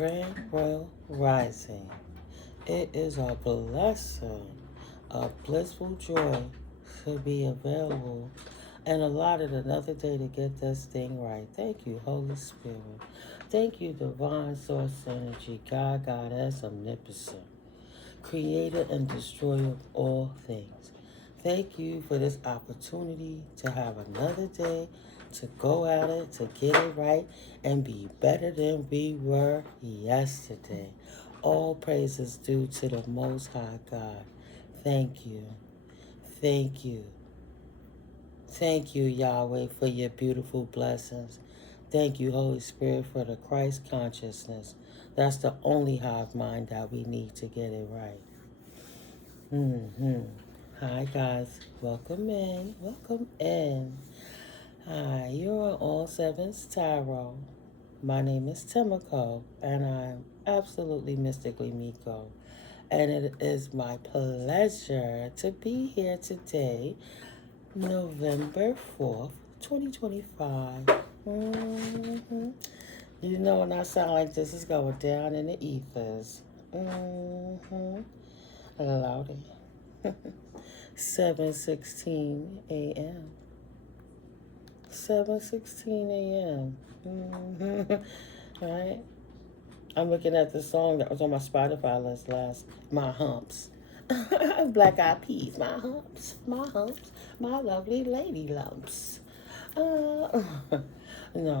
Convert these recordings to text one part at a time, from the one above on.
Grand Royal Rising. It is a blessing, a blissful joy to be available and allotted another day to get this thing right. Thank you, Holy Spirit. Thank you, Divine Source Energy, God, Goddess, Omnipotent, Creator and Destroyer of all things. Thank you for this opportunity to have another day to go at it, to get it right, and be better than we were yesterday. All praises due to the Most High God. Thank you. Thank you. Thank you, Yahweh, for your beautiful blessings. Thank you, Holy Spirit, for the Christ consciousness. That's the only hive mind that we need to get it right. Hi, guys. Welcome in. Welcome in. Hi, you're on All Sevens Tarot. My name is Timiko, and I'm absolutely mystically Miko. And it is my pleasure to be here today, November 4th, 2025. You know when I sound like this, it's going down in the ethers. Loudy. 7:16 a.m. 7:16 a.m. Right? I'm looking at the song that was on my Spotify list last. My humps. Black Eyed Peas. My humps. My humps. My lovely lady lumps. No,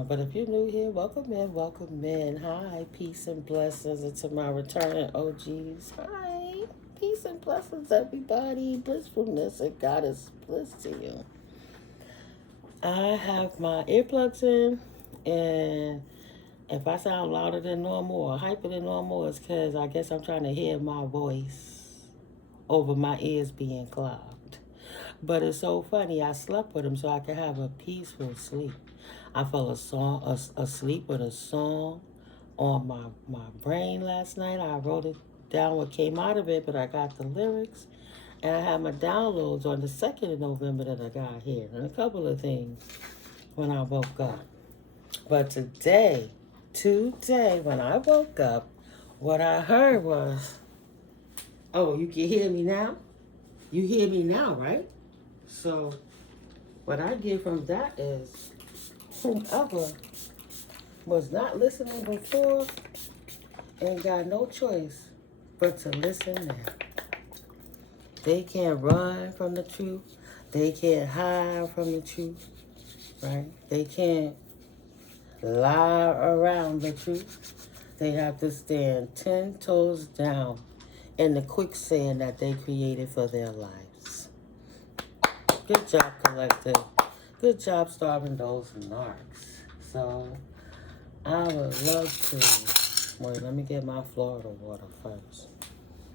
but if you're new here, welcome in. Welcome in. Hi. Peace and blessings. And to my returning OGs. Hi. Peace and blessings, everybody. Blissfulness and goddess bliss to you. I have my earplugs in, and if I sound louder than normal or hyper than normal, it's because I guess I'm trying to hear my voice over my ears being clogged. But it's so funny, I slept with them so I could have a peaceful sleep. I fell asleep with a song on my brain last night. I wrote it down what came out of it, but I got the lyrics. And I had my downloads on the 2nd of November that I got here. And a couple of things when I woke up. But today, when I woke up, what I heard was, oh, you can hear me now? You hear me now, right? So what I get from that is whomever was not listening before ain't got no choice but to listen now. They can't run from the truth. They can't hide from the truth, right? They can't lie around the truth. They have to stand 10 toes down in the quicksand that they created for their lives. Good job, collective. Good job starving those narcs. So, I would love to... Wait, let me get my Florida water first.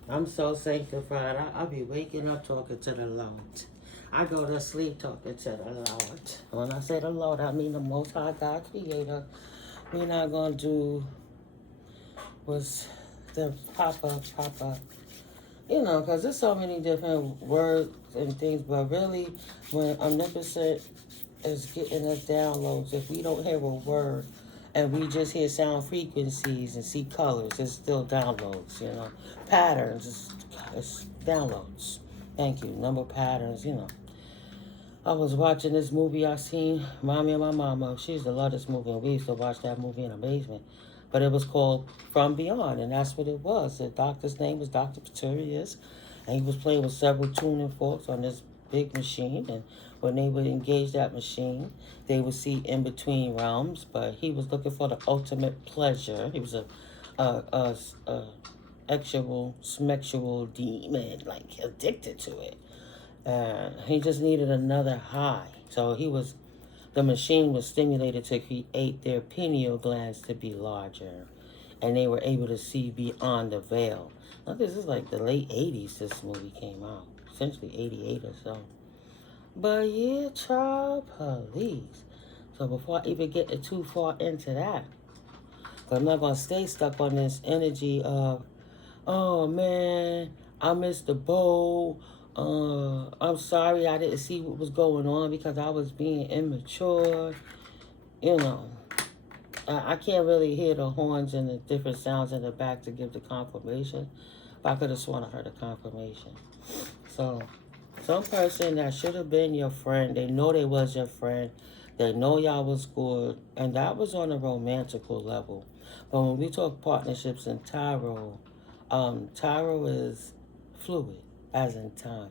I'm so sanctified. I'll be waking up talking to the Lord. I go to sleep talking to the Lord. When I say the Lord, I mean the Most High God Creator. We're not going to do what's the proper, you know, because there's so many different words and things. But really, when Omnipotent is getting us downloads, if we don't hear a word, and we just hear sound frequencies and see colors, it's still downloads, you know. Patterns, it's downloads. Thank you. Number patterns, you know. I was watching this movie I seen, Mommy and my mama. She used to love this movie, and we used to watch that movie in the basement. But it was called From Beyond, and that's what it was. The doctor's name was Dr. Pretorius, and he was playing with several tuning forks on this big machine, and when they would engage that machine, they would see in between realms, but he was looking for the ultimate pleasure. He was a sexual demon, like addicted to it. He just needed another high. So the machine was stimulated to create their pineal glands to be larger, and they were able to see beyond the veil. Now, this is like the late 80s this movie came out, essentially 88 or so. But yeah, child police. So before I even get too far into that, because I'm not going to stay stuck on this energy of, oh man, I missed the boat. I'm sorry I didn't see what was going on because I was being immature. You know, I can't really hear the horns and the different sounds in the back to give the confirmation, but I could have sworn I heard a confirmation. So, some person that should have been your friend, they know they was your friend, they know y'all was good, and that was on a romantical level. But when we talk partnerships in tarot is fluid, as in time.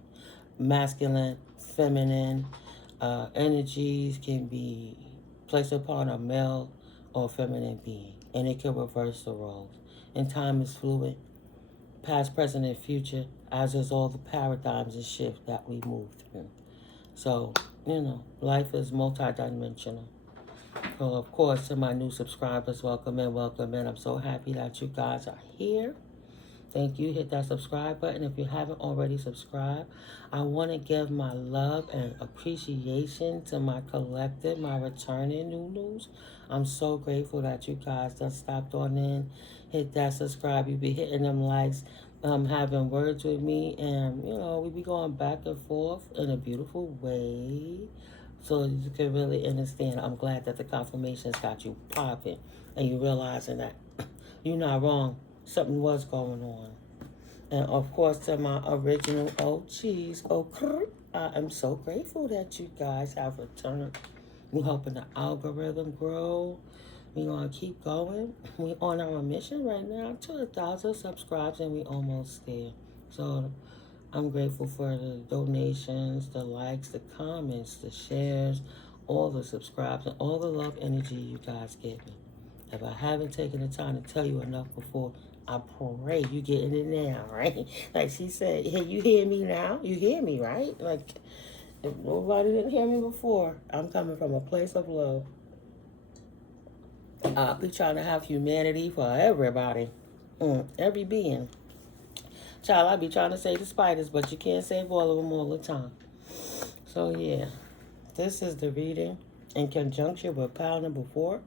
Masculine, feminine energies can be placed upon a male or feminine being, and it can reverse the roles. And time is fluid, past, present, and future, as is all the paradigms and shifts that we move through. So, life is multidimensional. So, of course, to my new subscribers, welcome in, welcome in. I'm so happy that you guys are here. Thank you. Hit that subscribe button if you haven't already subscribed. I want to give my love and appreciation to my collective, my returning Nunus. I'm so grateful that you guys done stopped on in. Hit that subscribe. You be hitting them likes, having words with me, and we be going back and forth in a beautiful way. So you can really understand. I'm glad that the confirmations got you popping and you realizing that you're not wrong. Something was going on. And of course, to my original OGs, I am so grateful that you guys have returned. We're helping the algorithm grow. We're going to keep going. We're on our mission right now to 1,000 subscribers, and we're almost there. So I'm grateful for the donations, the likes, the comments, the shares, all the subscribes, and all the love energy you guys give me. If I haven't taken the time to tell you enough before, I pray you getting it now, right? Like she said, hey, you hear me now? You hear me, right? Like, if nobody didn't hear me before, I'm coming from a place of love. I'll be trying to have humanity for everybody, every being. Child, I be trying to save the spiders, but you can't save all of them all the time. So, yeah, this is the reading in conjunction with pile number 4.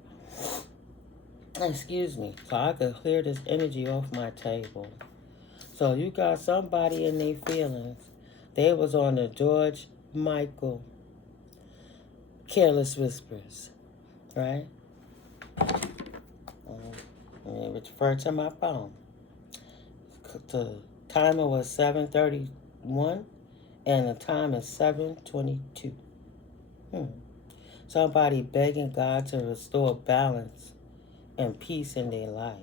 Excuse me, so I could clear this energy off my table. So you got somebody in their feelings. They was on the George Michael Careless Whispers, right? Let me refer to my phone. The timer was 7:31, and the time is 7:22. Somebody begging God to restore balance and peace in their life.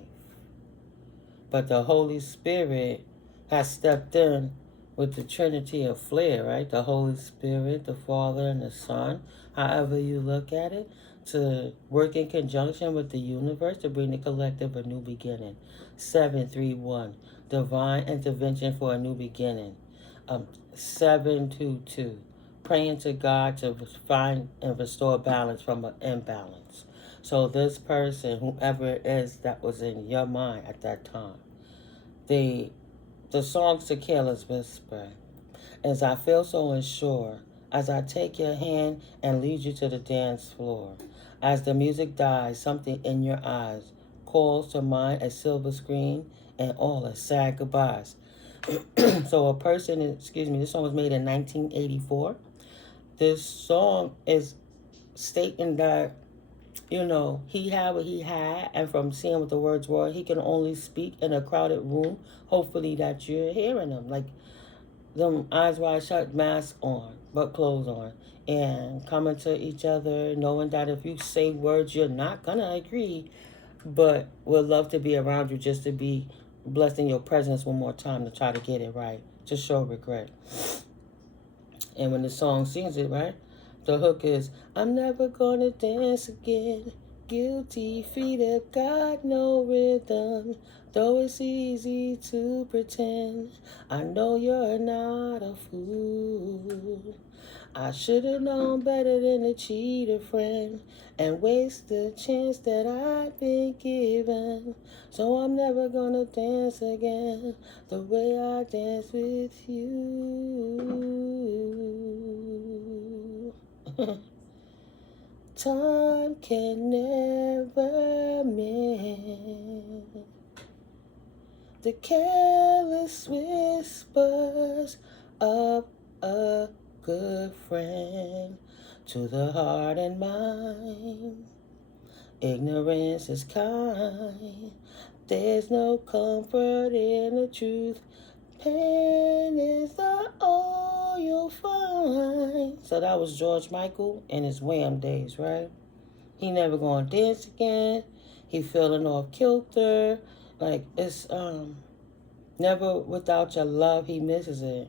But the Holy Spirit has stepped in with the Trinity of Flair, right? The Holy Spirit, the Father, and the Son, however you look at it, to work in conjunction with the universe to bring the collective a new beginning. 731, divine intervention for a new beginning. 722, praying to God to find and restore balance from an imbalance. So this person, whoever it is that was in your mind at that time, the song's to Careless Whisper. As I feel so unsure, as I take your hand and lead you to the dance floor. As the music dies, something in your eyes calls to mind a silver screen and all are sad goodbyes. So a person, this song was made in 1984. This song is stating that he had what he had, and from seeing what the words were, he can only speak in a crowded room. Hopefully that you're hearing them. Like, them eyes wide shut, mask on, but clothes on. And coming to each other, knowing that if you say words, you're not going to agree, but would love to be around you just to be blessed in your presence one more time to try to get it right, to show regret. And when the song sings it, right? The hook is, I'm never gonna dance again. Guilty feet have got no rhythm. Though it's easy to pretend. I know you're not a fool. I should have known better than to cheat a friend and waste the chance that I've been given. So I'm never gonna dance again the way I dance with you. Time can never mend the careless whispers of a good friend to the heart and mind. Ignorance is kind. There's no comfort in the truth. Pain is not all you'll find. So that was George Michael in his Wham days, right? He never gonna dance again. He feeling off kilter. Like it's never without your love. He misses it.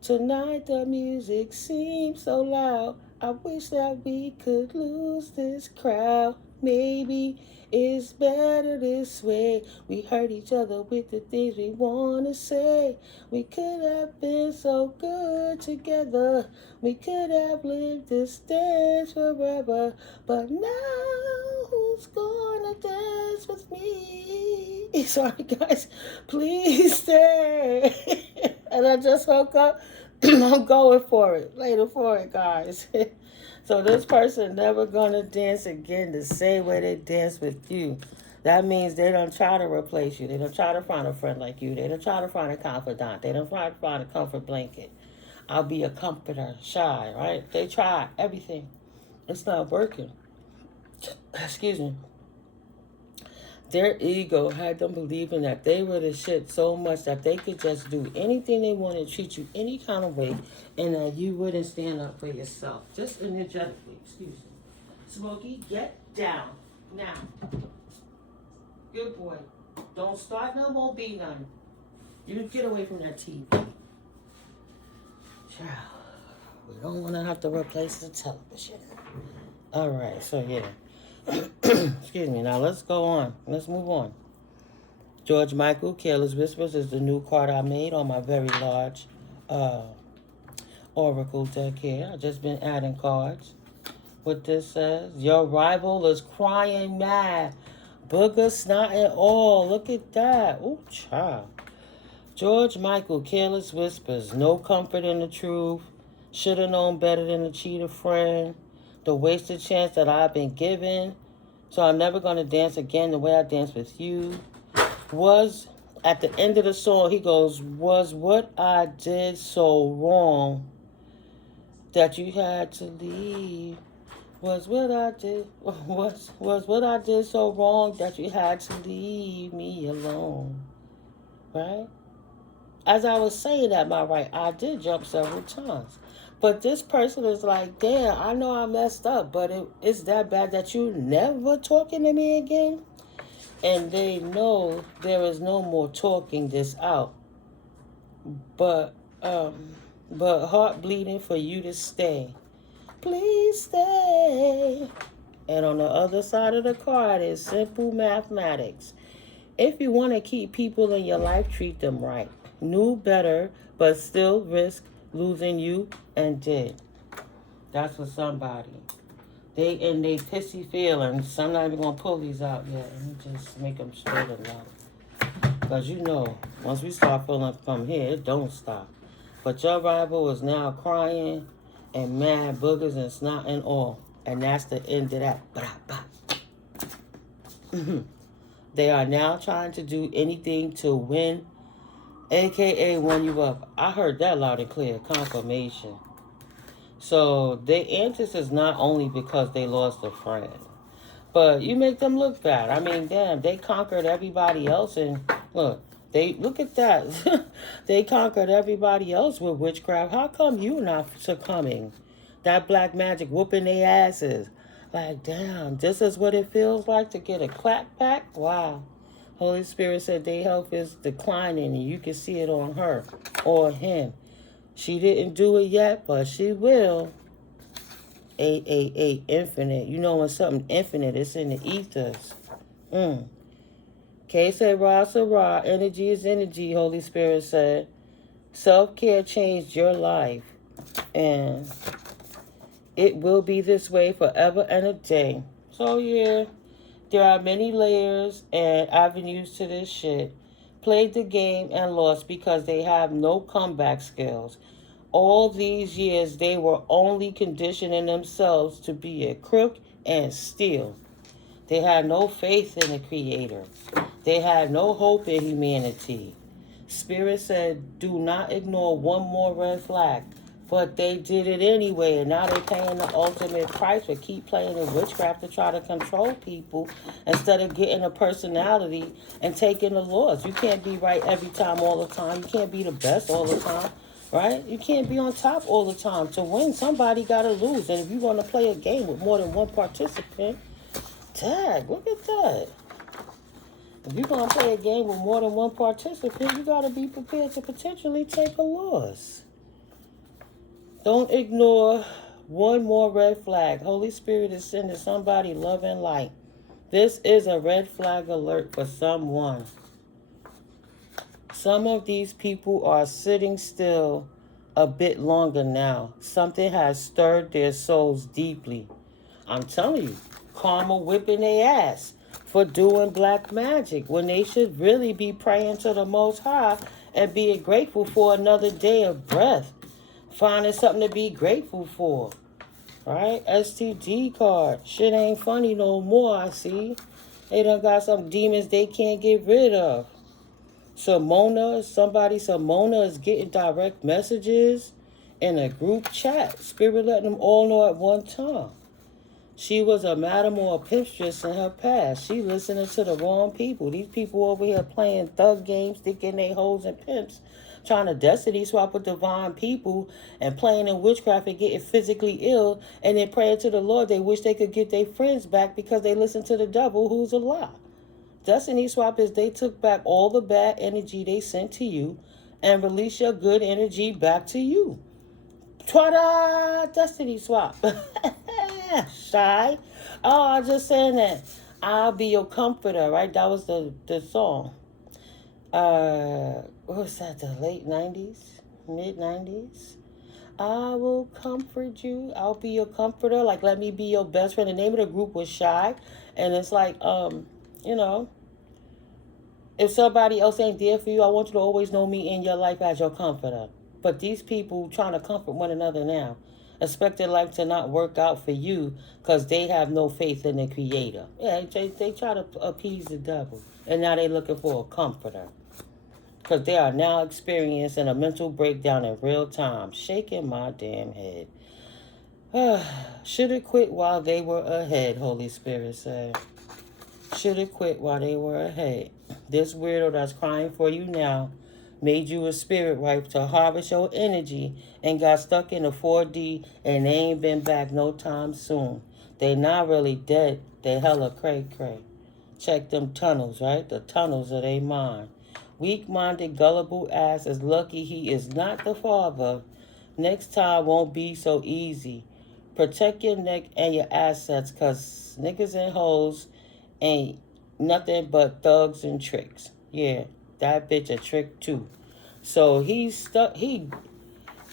Tonight the music seems so loud. I wish that we could lose this crowd. Maybe it's better this way. We hurt each other with the things we want to say. We could have been so good together. We could have lived this dance forever. But now who's gonna dance with me? Sorry guys, please stay. And I just woke up. I'm going for it. Later for it, guys. So this person never gonna dance again the same way they dance with you. That means they don't try to replace you. They don't try to find a friend like you. They don't try to find a confidant. They don't try to find a comfort blanket. I'll be a comforter. Shy, right? They try everything. It's not working. Excuse me. Their ego had them believing that they were the shit so much that they could just do anything they wanted, treat you any kind of way, and that you wouldn't stand up for yourself. Just energetically, excuse me. Smokey, get down. Now. Good boy. Don't start none, won't be none. You get away from that TV. Child, we don't want to have to replace the television. All right, so yeah. Excuse me. Now let's go on. Let's move on. George Michael, Careless Whispers is the new card I made on my very large oracle deck here. I've just been adding cards. What this says: your rival is crying mad. Booger, snot, and all. Look at that. Ooh, child. George Michael, Careless Whispers. No comfort in the truth. Should have known better than to cheat a friend. The wasted chance that I've been given. So I'm never going to dance again the way I danced with you. Was, at the end of the song, he goes, was what I did so wrong that you had to leave? Was what I did, was what I did so wrong that you had to leave me alone? Right? As I was saying that, my right eye did jump several times. But this person is like, damn, I know I messed up, but it's that bad that you never talking to me again? And they know there is no more talking this out. But heart bleeding for you to stay. Please stay. And on the other side of the card is simple mathematics. If you want to keep people in your life, treat them right. Knew better, but still risk losing you and did. That's for somebody. They in their pissy feelings. I'm not even going to pull these out yet. Let me just make them straight and loud. Because you know, once we start feeling from here, it don't stop. But your rival is now crying and mad, boogers and snot and all. And that's the end of that. They are now trying to do anything to win, a.k.a. win you up. I heard that loud and clear. Confirmation. So their antics is not only because they lost a friend, but you make them look bad. I mean, damn, they conquered everybody else, and look at that. They conquered everybody else with witchcraft. How come you not succumbing? That black magic whooping their asses. Like, damn, this is what it feels like to get a ClapBack? Wow. Holy Spirit said their health is declining, and you can see it on her or him. She didn't do it yet, but she will. 888 infinite. You know when something infinite, it's in the ethers. K said, Ra, Sarah, energy is energy, Holy Spirit said. Self-care changed your life. And it will be this way forever and a day. So, yeah, there are many layers and avenues to this shit. Played the game and lost because they have no comeback skills. All these years, they were only conditioning themselves to be a crook and steal. They had no faith in the Creator. They had no hope in humanity. Spirit said, do not ignore one more red flag. But they did it anyway, and now they're paying the ultimate price for keep playing in witchcraft to try to control people instead of getting a personality and taking the laws. You can't be right every time, all the time. You can't be the best all the time, right? You can't be on top all the time. To win, somebody got to lose. And if you want to play a game with more than one participant, tag, look at that. If you're going to play a game with more than one participant, you got to be prepared to potentially take a loss. Don't ignore one more red flag. Holy Spirit is sending somebody love and light. This is a red flag alert for someone. Some of these people are sitting still a bit longer now. Something has stirred their souls deeply. I'm telling you, karma whipping their ass for doing black magic when they should really be praying to the Most High and being grateful for another day of breath. Finding something to be grateful for. Right? STD card. Shit ain't funny no more, I see. They done got some demons they can't get rid of. Simona is getting direct messages in a group chat. Spirit letting them all know at one time. She was a madam or a pimpstress in her past. She listening to the wrong people. These people over here playing thug games, sticking their hoes in pimps, trying to destiny swap with divine people and playing in witchcraft and getting physically ill, and then praying to the Lord they wish they could get their friends back because they listened to the devil, who's a lie. Destiny swap is they took back all the bad energy they sent to you and release your good energy back to you. Ta-da! Destiny swap. Shy. Oh, I was just saying that. I'll be your comforter, right? That was the song. What was that, the late 90s? Mid 90s? I will comfort you. I'll be your comforter. Like, let me be your best friend. The name of the group was Shy. And it's like, you know, if somebody else ain't there for you, I want you to always know me in your life as your comforter. But these people trying to comfort one another now, expect their life to not work out for you because they have no faith in the Creator. Yeah, they try to appease the devil. And now they looking for a comforter. Because they are now experiencing a mental breakdown in real time. Shaking my damn head. Should have quit while they were ahead, Holy Spirit said. Should have quit while they were ahead. This weirdo that's crying for you now made you a spirit wife to harvest your energy and got stuck in the 4D and they ain't been back no time soon. They not really dead. They hella cray-cray. Check them tunnels, right? The tunnels of their mind. Weak-minded, gullible ass is lucky he is not the father. Next time won't be so easy. Protect your neck and your assets, because niggas and hoes ain't nothing but thugs and tricks. Yeah, that bitch a trick too. So he's stuck. He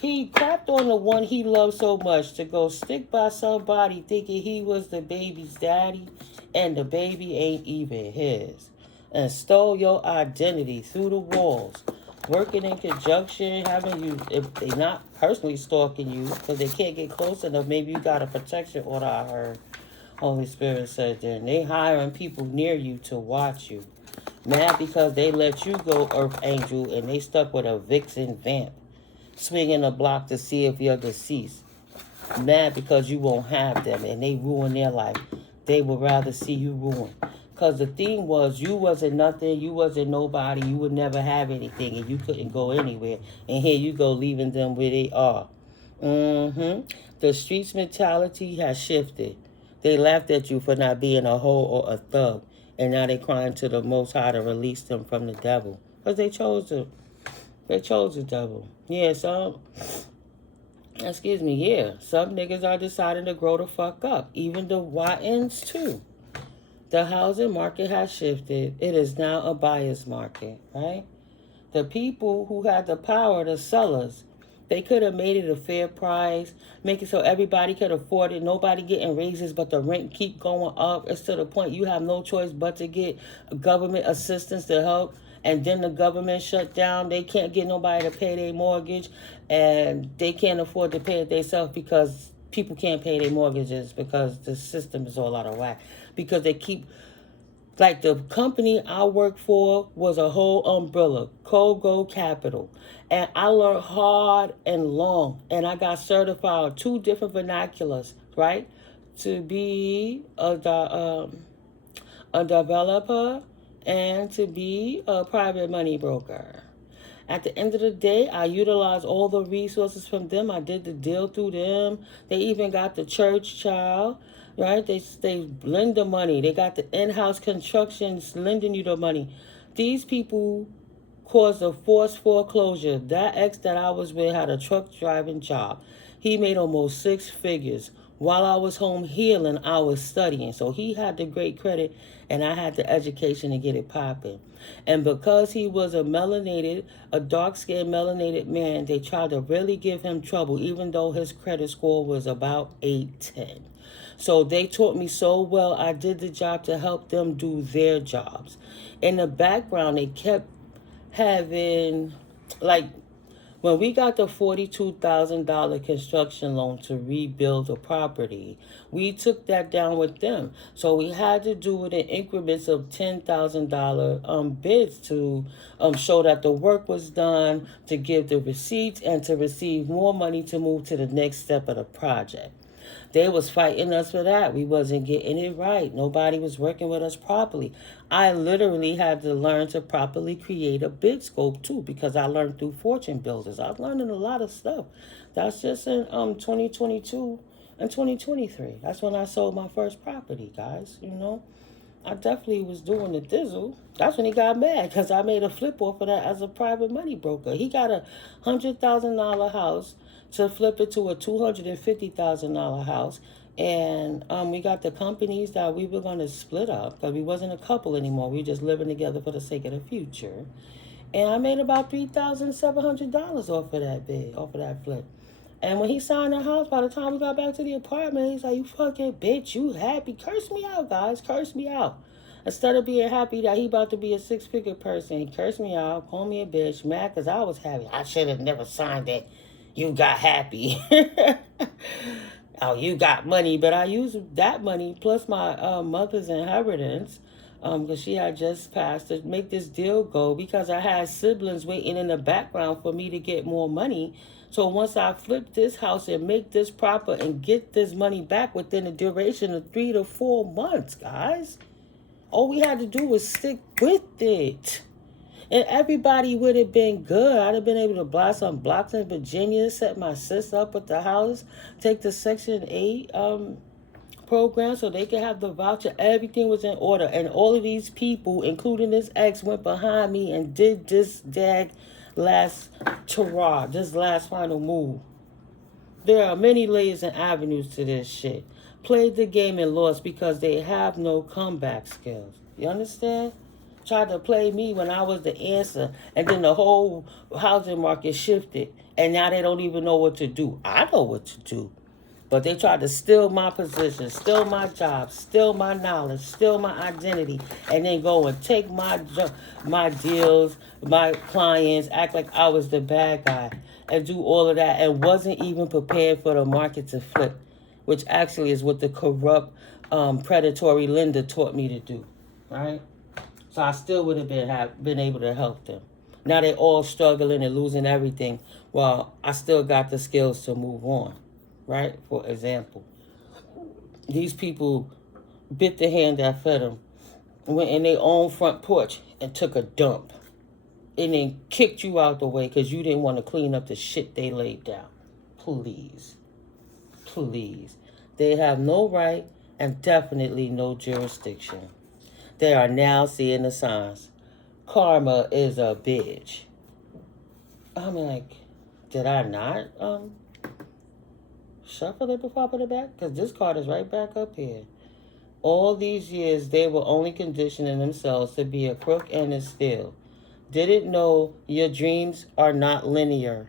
crapped on the one he loved so much to go stick by somebody thinking he was the baby's daddy, and the baby ain't even his. And stole your identity through the walls. Working in conjunction, having you, if they not personally stalking you, because they can't get close enough, maybe you got a protection order, I heard. Holy Spirit said then. They hiring people near you to watch you. Mad because they let you go, Earth Angel, and they stuck with a vixen vamp. Swinging a block to see if you're deceased. Mad because you won't have them, and they ruin their life. They would rather see you ruin. Because the thing was, you wasn't nothing, you wasn't nobody, you would never have anything, and you couldn't go anywhere. And here you go, leaving them where they are. The streets mentality has shifted. They laughed at you for not being a hoe or a thug. And now they crying to the Most High to release them from the devil. Because they chose the devil. Yeah, some niggas are deciding to grow the fuck up. Even the YNs too. The housing market has shifted. It is now a buyer's market, right? The people who had the power, the sellers, they could have made it a fair price, make it so everybody could afford it, nobody getting raises, but the rent keep going up. It's to the point you have no choice but to get government assistance to help, and then the government shut down. They can't get nobody to pay their mortgage, and they can't afford to pay it themselves because people can't pay their mortgages because the system is all out of whack. Because they keep Like the company I worked for was a whole umbrella, Kogo Capital. And I learned hard and long. And I got certified on two different vernaculars, right? To be a developer and to be a private money broker. At the end of the day, I utilized all the resources from them. I did the deal through them. They even got the church child, right? They lend the money. They got the in-house constructions lending you the money. These people caused a forced foreclosure. That ex that I was with had a truck driving job. He made almost six figures. While I was home healing, I was studying. So he had the great credit and I had the education to get it popping. And because he was a dark-skinned melanated man, they tried to really give him trouble, even though his credit score was about 810. So they taught me so well, I did the job to help them do their jobs. In the background, they kept having, like, when we got the $42,000 construction loan to rebuild the property, we took that down with them. So we had to do it in increments of $10,000 bids to show that the work was done, to give the receipts, and to receive more money to move to the next step of the project. They was fighting us for that. We wasn't getting it right. Nobody was working with us properly. I literally had to learn to properly create a bid scope too, because I learned through fortune builders. I'm learning a lot of stuff. That's just in 2022 and 2023. That's when I sold my first property, guys. You know, I definitely was doing the thizzle. That's when he got mad because I made a flip off of that as a private money broker. He got a $100,000 house to flip it to a $250,000 house. And we got the companies that we were going to split up because we wasn't a couple anymore. We were just living together for the sake of the future. And I made about $3,700 off of that bid, off of that flip. And when he signed the house, by the time we got back to the apartment, he's like, "You fucking bitch, you happy." Curse me out, guys. Curse me out. Instead of being happy that he about to be a six-figure person, he cursed me out, called me a bitch, mad because I was happy. I should have never signed it. You got happy. Oh, you got money. But I used that money plus my mother's inheritance because she had just passed to make this deal go because I had siblings waiting in the background for me to get more money. So once I flip this house and make this proper and get this money back within a duration of 3 to 4 months, guys, all we had to do was stick with it. And everybody would have been good. I'd have been able to buy some blocks in Virginia, set my sister up with the house, take the Section 8 program so they could have the voucher. Everything was in order. And all of these people, including this ex, went behind me and did this last charade, this last final move. There are many layers and avenues to this shit. Played the game and lost because they have no comeback skills. You understand? Tried to play me when I was the answer, and then the whole housing market shifted, and now they don't even know what to do. I know what to do, but they tried to steal my position, steal my job, steal my knowledge, steal my identity, and then go and take my deals, my clients, act like I was the bad guy, and do all of that, and wasn't even prepared for the market to flip, which actually is what the corrupt, predatory lender taught me to do, right? So I still would have been able to help them. Now they're all struggling and losing everything. Well, I still got the skills to move on, right? For example, these people bit the hand that fed them, went in their own front porch and took a dump, and then kicked you out the way because you didn't want to clean up the shit they laid down. Please. Please. They have no right and definitely no jurisdiction. They are now seeing the signs. Karma is a bitch. I'm like, did I not shuffle it before I put it back? Because this card is right back up here. All these years, they were only conditioning themselves to be a crook and a steal. Didn't know your dreams are not linear.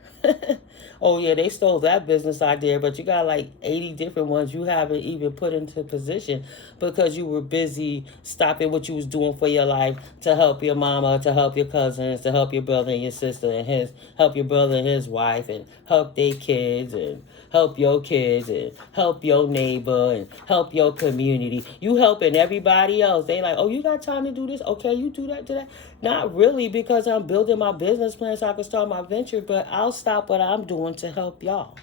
Oh yeah, they stole that business idea, but you got like 80 different ones you haven't even put into position because you were busy stopping what you was doing for your life to help your mama, to help your cousins, to help your brother and your sister and his help your brother and his wife and help their kids and help your kids and help your neighbor and help your community. You helping everybody else. They like, oh, you got time to do this? Okay, you do that, do that. Not really, because I'm building my business plan so I can start my venture, but I'll stop what I'm doing to help y'all.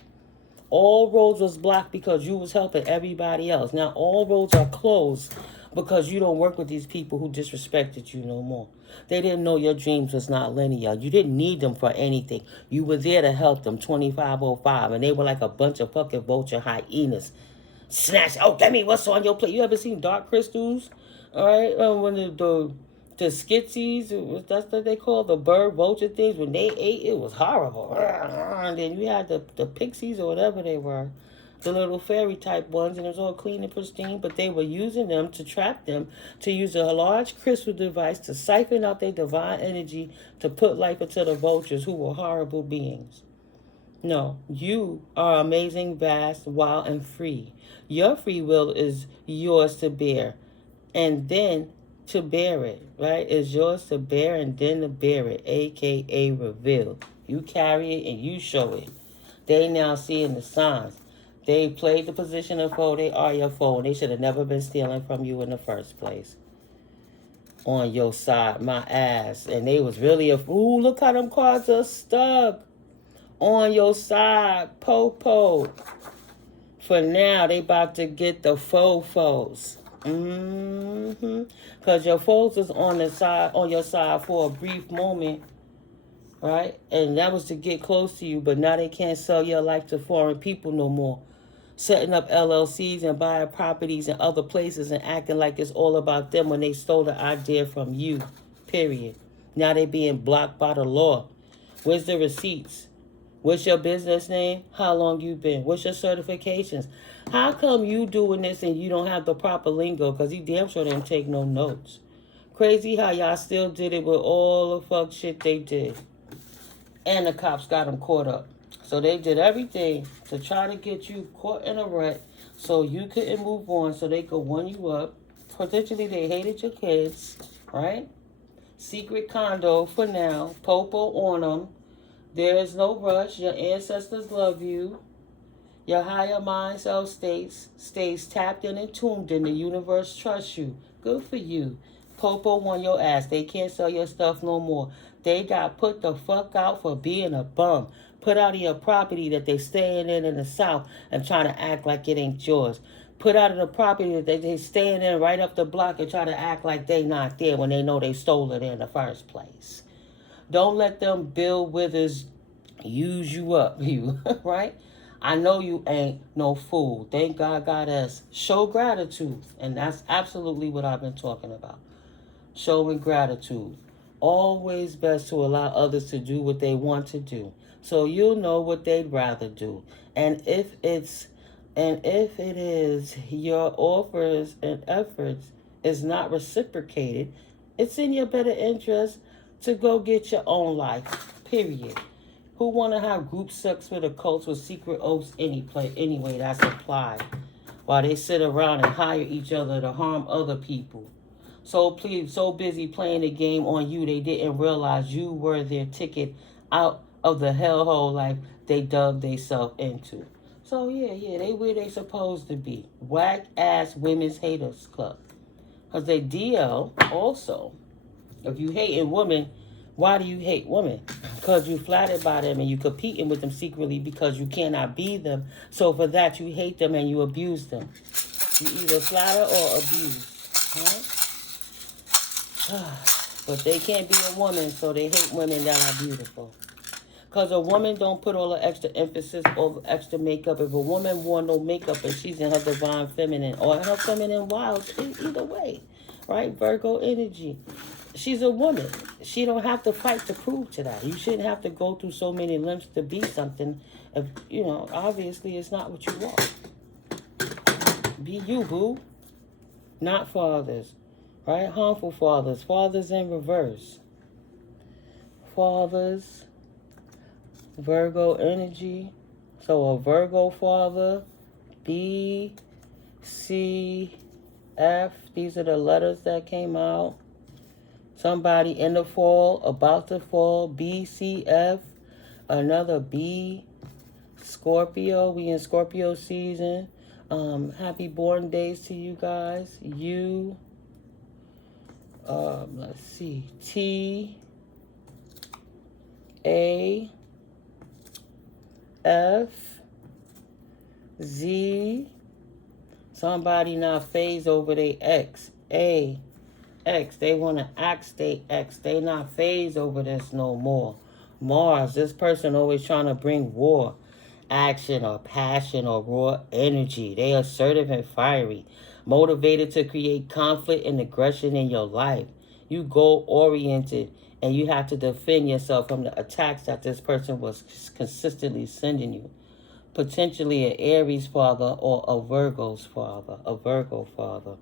All roads was blocked because you was helping everybody else. Now all roads are closed because you don't work with these people who disrespected you no more. They didn't know your dreams was not linear. You didn't need them for anything. You were there to help them 2505, and they were like a bunch of fucking vulture hyenas. Snatch, oh, get me what's on your plate. You ever seen Dark Crystals? All right, when the skitsies, that's what they call the bird vulture things, when they ate, it was horrible. And then you had the pixies or whatever they were, the little fairy type ones, and it was all clean and pristine, but they were using them to trap them, to use a large crystal device to siphon out their divine energy to put life into the vultures who were horrible beings. No, you are amazing, vast, wild, and free. Your free will is yours to bear, and then to bear it, right? It's yours to bear and then to bear it, aka reveal. You carry it and you show it. They now seeing the signs. They played the position of foe. They are your foe, and they should have never been stealing from you in the first place. On your side, my ass. And they was really a fool. Look how them cards are stuck. On your side, po-po. For now, they about to get the faux-foes. Because your foes is on your side for a brief moment, right? And that was to get close to you, but now they can't sell your life to foreign people no more. Setting up LLCs and buying properties in other places and acting like it's all about them when they stole the idea from you, period. Now they being blocked by the law. Where's the receipts? What's your business name? How long you been? What's your certifications? How come you doing this and you don't have the proper lingo? Because he damn sure didn't take no notes. Crazy how y'all still did it with all the fuck shit they did. And the cops got them caught up. So they did everything to try to get you caught in a rut so you couldn't move on, so they could one you up. Potentially they hated your kids, right? Secret condo for now. Popo on them. There is no rush. Your ancestors love you. Your higher mind self stays tapped in and tuned in. The universe trusts you. Good for you. Popo won your ass. They can't sell your stuff no more. They got put the fuck out for being a bum. Put out of your property that they staying in the South and trying to act like it ain't yours. Put out of the property that they staying in right up the block and try to act like they not there when they know they stole it in the first place. Don't let them Bill Withers use you up, you, right? I know you ain't no fool. Thank God got us. Show gratitude. And that's absolutely what I've been talking about. Showing gratitude. Always best to allow others to do what they want to do, so you'll know what they'd rather do. And if it is your offers and efforts is not reciprocated, it's in your better interest to go get your own life, period. Who want to have group sex with occults with secret oaths anyway? That's implied. While they sit around and hire each other to harm other people. So busy playing the game on you, they didn't realize you were their ticket out of the hellhole life they dug themselves into. So yeah, they where they supposed to be. Whack ass women's haters club. Because they DL also. If you hating women, why do you hate women? Because you flattered by them and you competing with them secretly because you cannot be them. So for that you hate them and you abuse them. You either flatter or abuse. Right? But they can't be a woman, so they hate women that are beautiful. Because a woman don't put all the extra emphasis or extra makeup. If a woman wore no makeup and she's in her divine feminine or her feminine wild, either way, right? Virgo energy. She's a woman. She don't have to fight to prove to that. You shouldn't have to go through so many lengths to be something. If, obviously it's not what you want. Be you, boo. Not fathers. Right? Harmful fathers. Fathers in reverse. Fathers Virgo energy. So a Virgo father, B, C, F. These are the letters that came out. Somebody in the fall, about to fall, B, C, F. Another B, Scorpio. We in Scorpio season. Happy born days to you guys. U, let's see, T, A, F, Z. Somebody not phased over their X. A, X. They want to ask they X. They not phased over this no more. Mars. This person always trying to bring war, action, or passion, or raw energy. They assertive and fiery, motivated to create conflict and aggression in your life. You goal oriented, and you have to defend yourself from the attacks that this person was consistently sending you. Potentially an Aries father or a Virgo's father, a Virgo father,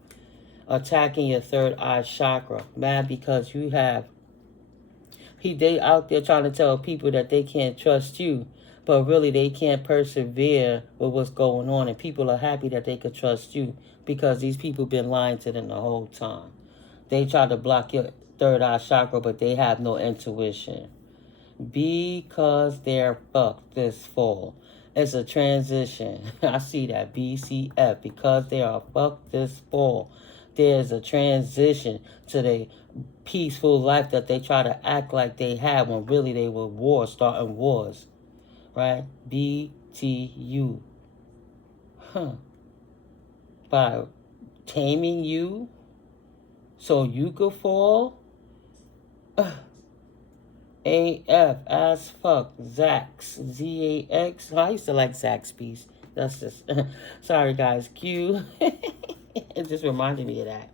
attacking your third eye chakra. Mad because you have, they out there trying to tell people that they can't trust you, but really they can't persevere with what's going on, and people are happy that they could trust you because these people been lying to them the whole time. They try to block your third eye chakra, but they have no intuition. Because they're fucked this fall. It's a transition. I see that. BCF. Because they are fucked this fall. There's a transition to the peaceful life that they try to act like they had when really they were starting wars. Right? BTU. By taming you so you could fall. AF, as fuck, Zax, ZAX. I used to like Zaxby's. That's just, sorry guys, Q. It just reminded me of that.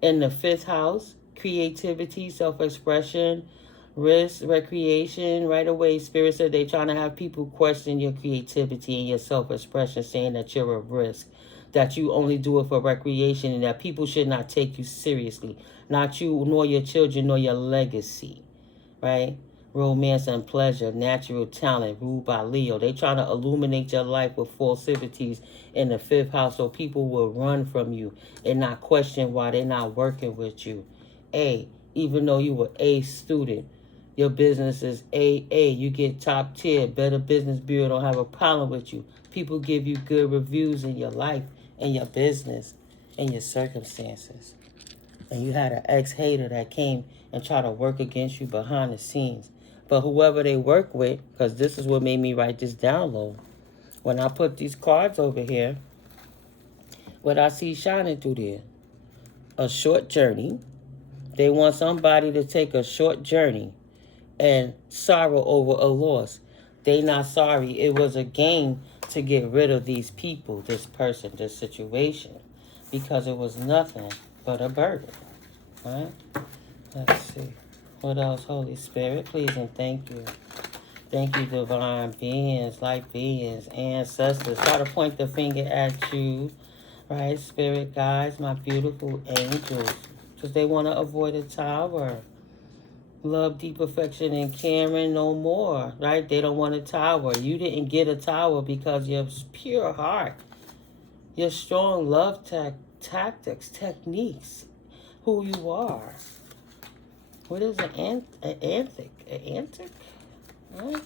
In the 5th house, creativity, self-expression, risk, recreation. Right away, Spirit said they trying to have people question your creativity and your self-expression, saying that you're a risk, that you only do it for recreation, and that people should not take you seriously. Not you, nor your children, nor your legacy. Right? Romance and pleasure, natural talent, ruled by Leo. They trying to illuminate your life with falsities in the 5th house so people will run from you and not question why they're not working with you. A, even though you were A student, your business is AA. You get top tier, Better Business Bureau don't have a problem with you. People give you good reviews in your life, in your business, in your circumstances. And you had an ex-hater that came and tried to work against you behind the scenes. But whoever they work with, because this is what made me write this down low. When I put these cards over here, what I see shining through there, a short journey. They want somebody to take a short journey and sorrow over a loss. They not sorry. It was a game to get rid of these people, this person, this situation, because it was nothing but a burden. Right? Let's see. What else, Holy Spirit? Please and thank you. Thank you, divine beings, light beings, ancestors. Try to point the finger at you. Right? Spirit guides, my beautiful angels. Because they want to avoid a tower. Love, deep affection, and caring no more. Right? They don't want a tower. You didn't get a tower because your pure heart, your strong love tactics, techniques, who you are. What is an antic? An antic? Right?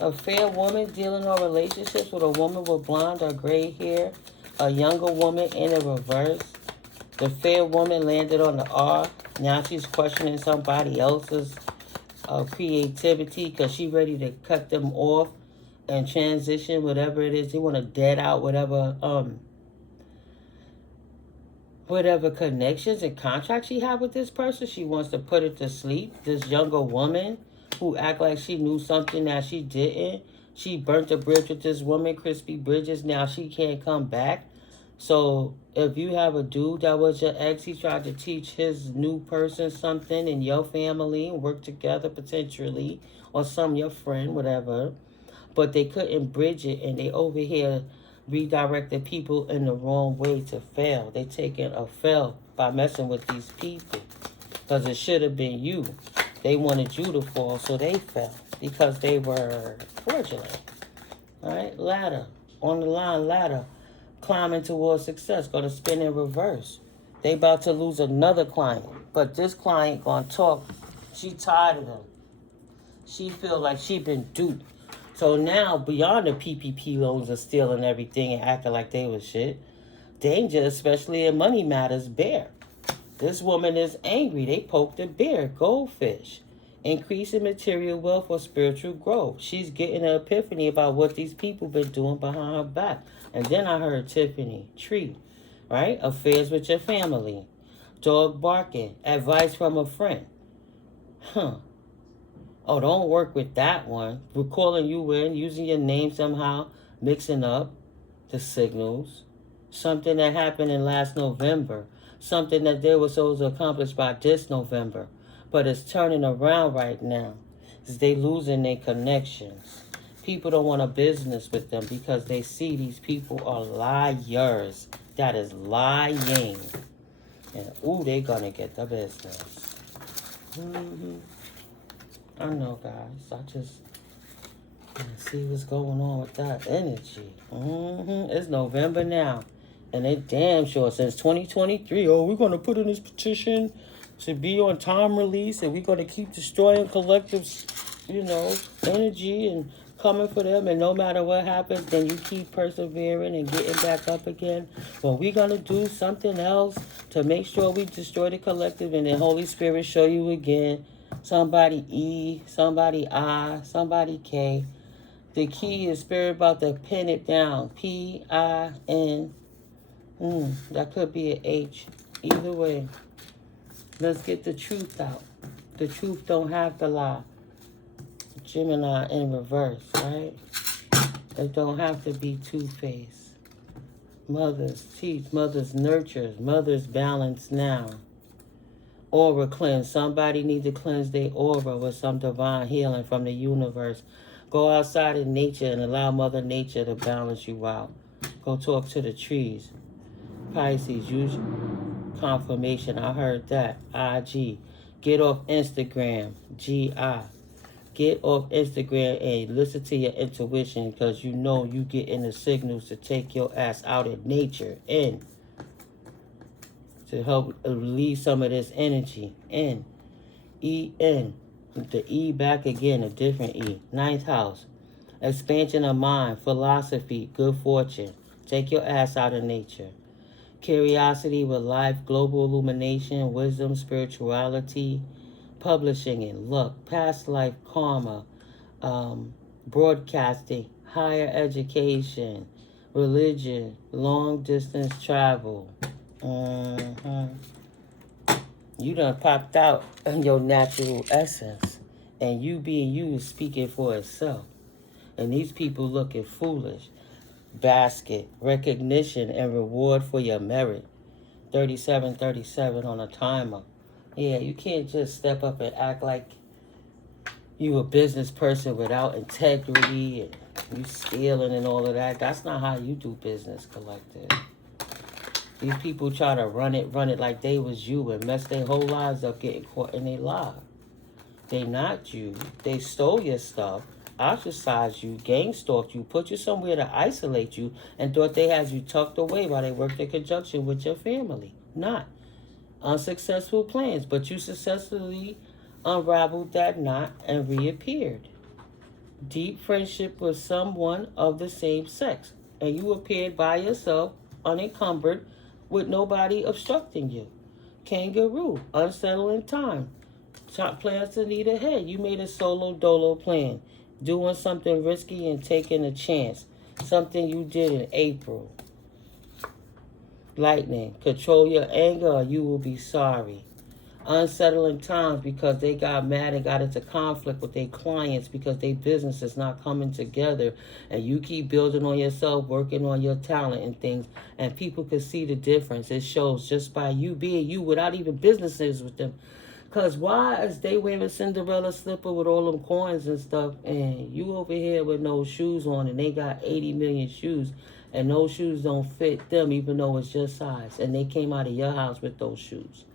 A fair woman dealing in relationships with a woman with blonde or gray hair. A younger woman in the reverse. The fair woman landed on the R. Now she's questioning somebody else's creativity because she's ready to cut them off and transition, whatever it is. They want to dead out whatever connections and contracts she had with this person. She wants to put it to sleep. This younger woman who act like she knew something that she didn't. She burnt a bridge with this woman, Crispy Bridges. Now she can't come back. So if you have a dude that was your ex, he tried to teach his new person something in your family and work together potentially, or your friend, whatever. But they couldn't bridge it, and they over here redirected people in the wrong way to fail. They taking a fail by messing with these people because it should have been you. They wanted you to fall, so they fell. because they were fraudulent. All right, ladder. On the line, ladder. Climbing towards success. Going to spin in reverse. They about to lose another client. But this client going to talk. She tired of them. She feel like she been duped. So now, beyond the PPP loans and stealing everything and acting like they was shit, danger, especially in money matters, bear. This woman is angry. They poked a bear, goldfish. Increasing material wealth or spiritual growth. She's getting an epiphany about what these people been doing behind her back. And then I heard Tiffany, tree, right? Affairs with your family. Dog barking. Advice from a friend. Oh, don't work with that one. We're calling you in, using your name somehow, mixing up the signals. Something that happened in last November. Something that they were supposed to accomplish by this November. But it's turning around right now. They losing their connections. People don't want a business with them because they see these people are liars. That is lying. And ooh, they gonna get the business. I know, guys. I just see what's going on with that energy. It's November now. And they damn sure since 2023, we're going to put in this petition to be on time release, and we're going to keep destroying collectives, energy and coming for them. And no matter what happens, then you keep persevering and getting back up again. But we're going to do something else to make sure we destroy the collective, and then Holy Spirit show you again. Somebody E, somebody I, somebody K. The key is Spirit about to pin it down. P-I-N. That could be an H. Either way. Let's get the truth out. The truth don't have to lie. Gemini in reverse, right? It don't have to be two-faced. Mothers teach, mothers nurtures, mothers balance now. Aura cleanse. Somebody needs to cleanse their aura with some divine healing from the universe. Go outside in nature and allow Mother Nature to balance you out. Go talk to the trees. Pisces, use confirmation. I heard that. IG. Get off Instagram. GI. Get off Instagram and listen to your intuition, because you know you getting the signals to take your ass out in nature and to help release some of this energy. N. E-N. The E back again, a different E. Ninth house. Expansion of mind, philosophy, good fortune. Take your ass out of nature. Curiosity with life, global illumination, wisdom, spirituality, publishing and luck, past life karma, broadcasting, higher education, religion, long distance travel. You done popped out in your natural essence, and you being you is speaking for itself. And these people looking foolish. Basket, recognition and reward for your merit. 3737 on a timer. Yeah, you can't just step up and act like you a business person without integrity and you stealing and all of that. That's not how you do business, collective. These people try to run it like they was you and mess their whole lives up getting caught in their lie. They not you. They stole your stuff, ostracized you, gang stalked you, put you somewhere to isolate you, and thought they had you tucked away while they worked in conjunction with your family. Not. Unsuccessful plans, but you successfully unraveled that knot and reappeared. Deep friendship with someone of the same sex, and you appeared by yourself, unencumbered, with nobody obstructing you. Kangaroo, unsettling time. Top plans to need ahead. You made a solo dolo plan. Doing something risky and taking a chance. Something you did in April. Lightning, control your anger or you will be sorry. Unsettling times because they got mad and got into conflict with their clients because their business is not coming together, and you keep building on yourself, working on your talent and things, and people can see the difference. It shows just by you being you without even businesses with them. Because why is they wearing Cinderella slipper with all them coins and stuff, and you over here with no shoes on, and they got 80 million shoes, and those shoes don't fit them even though it's your size, and they came out of your house with those shoes.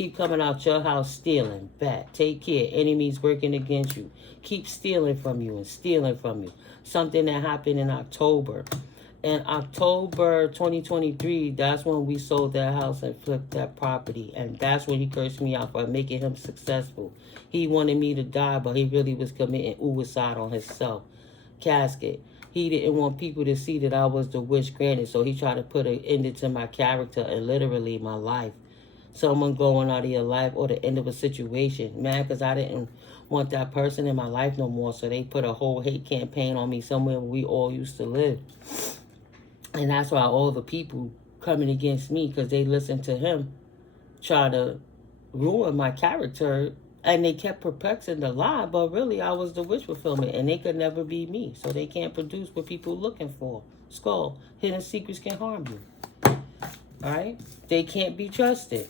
keep coming out your house stealing. Back. Take care. Enemies working against you. Keep stealing from you and stealing from you. Something that happened in October. In October 2023, that's when we sold that house and flipped that property. And that's when he cursed me out for making him successful. He wanted me to die, but he really was committing suicide on himself. Casket. He didn't want people to see that I was the wish granted, so he tried to put an end to my character and literally my life. Someone going out of your life or the end of a situation. Man, because I didn't want that person in my life no more, so they put a whole hate campaign on me somewhere where we all used to live. And that's why all the people coming against me, because they listened to him try to ruin my character, and they kept perplexing the lie, but really I was the wish fulfillment, and they could never be me. So they can't produce what people looking for. Skull, hidden secrets can harm you. All right? They can't be trusted.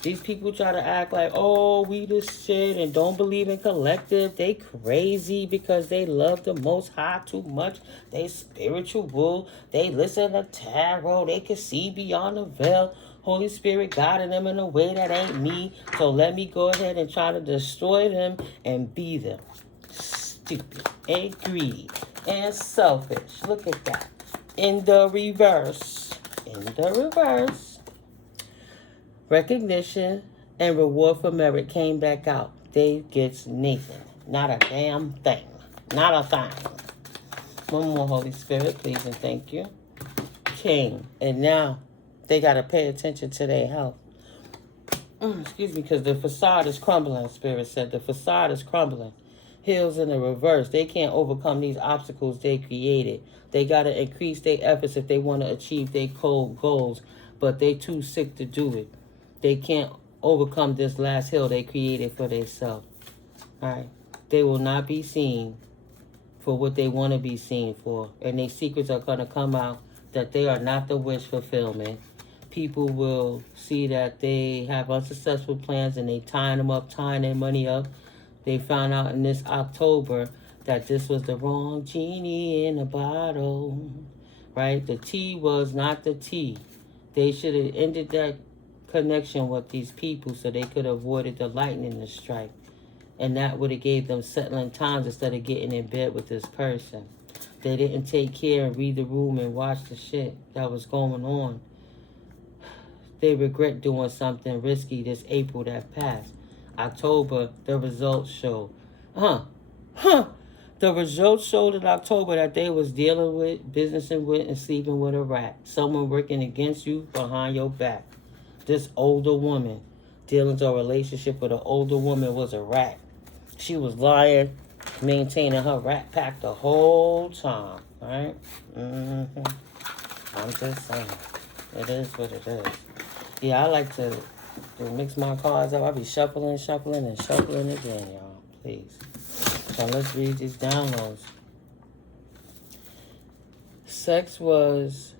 These people try to act like, oh, we the shit and don't believe in collective. They crazy because they love the Most High too much. They spiritual. They listen to tarot. They can see beyond the veil. Holy Spirit guiding them in a way that ain't me. So let me go ahead and try to destroy them and be them. Stupid and greedy and selfish. Look at that. In the reverse. In the reverse. Recognition and reward for merit came back out. Dave gets Nathan. Not a damn thing. Not a thing. One more, Holy Spirit, please and thank you. King. And now they got to pay attention to their health. Excuse me, because the facade is crumbling, Spirit said. The facade is crumbling. Heels in the reverse. They can't overcome these obstacles they created. They got to increase their efforts if they want to achieve their goals, but they too sick to do it. They can't overcome this last hill they created for themselves. All right. They will not be seen for what they want to be seen for. And their secrets are going to come out that they are not the wish fulfillment. People will see that they have unsuccessful plans and they tying them up, tying their money up. They found out in this October that this was the wrong genie in the bottle. Right? The tea was not the tea. They should have ended that connection with these people so they could have avoided the lightning to strike, and that would have gave them settling times instead of getting in bed with this person. They didn't take care and read the room and watch the shit that was going on. They regret doing something risky this April that passed. October, the results show. The results showed in October that they was dealing with, businessing with, and sleeping with a rat. Someone working against you behind your back. This older woman dealing to a relationship with an older woman was a rat. She was lying, maintaining her rat pack the whole time, right? I'm just saying. It is what it is. Yeah, I like to mix my cards up. I'll be shuffling and shuffling again, y'all. Please. So let's read these downloads. Sex was...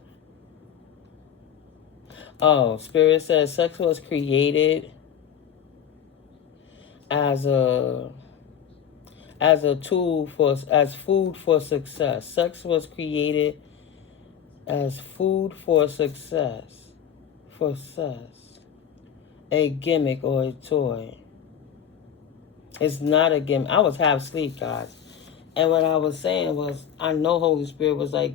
Oh, Spirit says sex was created as a tool as food for success. Sex was created as food for success. For sex. A gimmick or a toy. It's not a gimmick. I was half asleep, guys. And what I was saying was, I know Holy Spirit was like,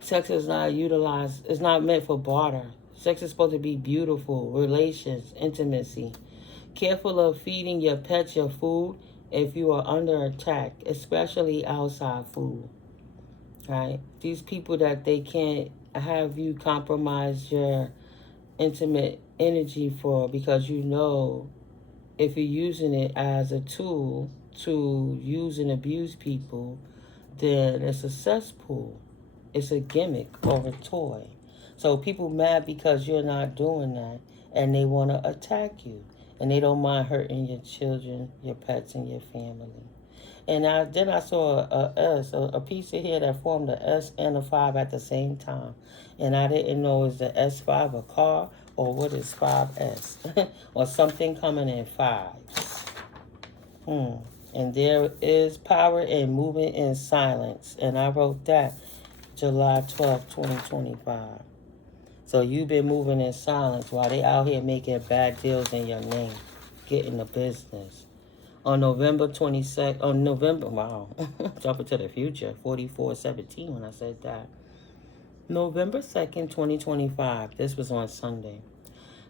sex is not utilized, it's not meant for barter. Sex is supposed to be beautiful, relations, intimacy. Careful of feeding your pets your food if you are under attack, especially outside food. Right? These people that they can't have you compromise your intimate energy for, because you know if you're using it as a tool to use and abuse people, then it's a cesspool. It's a gimmick or a toy. So people mad because you're not doing that, and they want to attack you, and they don't mind hurting your children, your pets, and your family. And then I saw a piece of hair that formed a S and a 5 at the same time, and I didn't know is the S5 a car or what is 5S or something coming in 5s. And there is power in movement in silence, and I wrote that July 12th, 2025. So you've been moving in silence while they out here making bad deals in your name, getting the business. On November 22nd, wow, jumping to the future, 44:17 when I said that. November 2nd, 2025, this was on Sunday.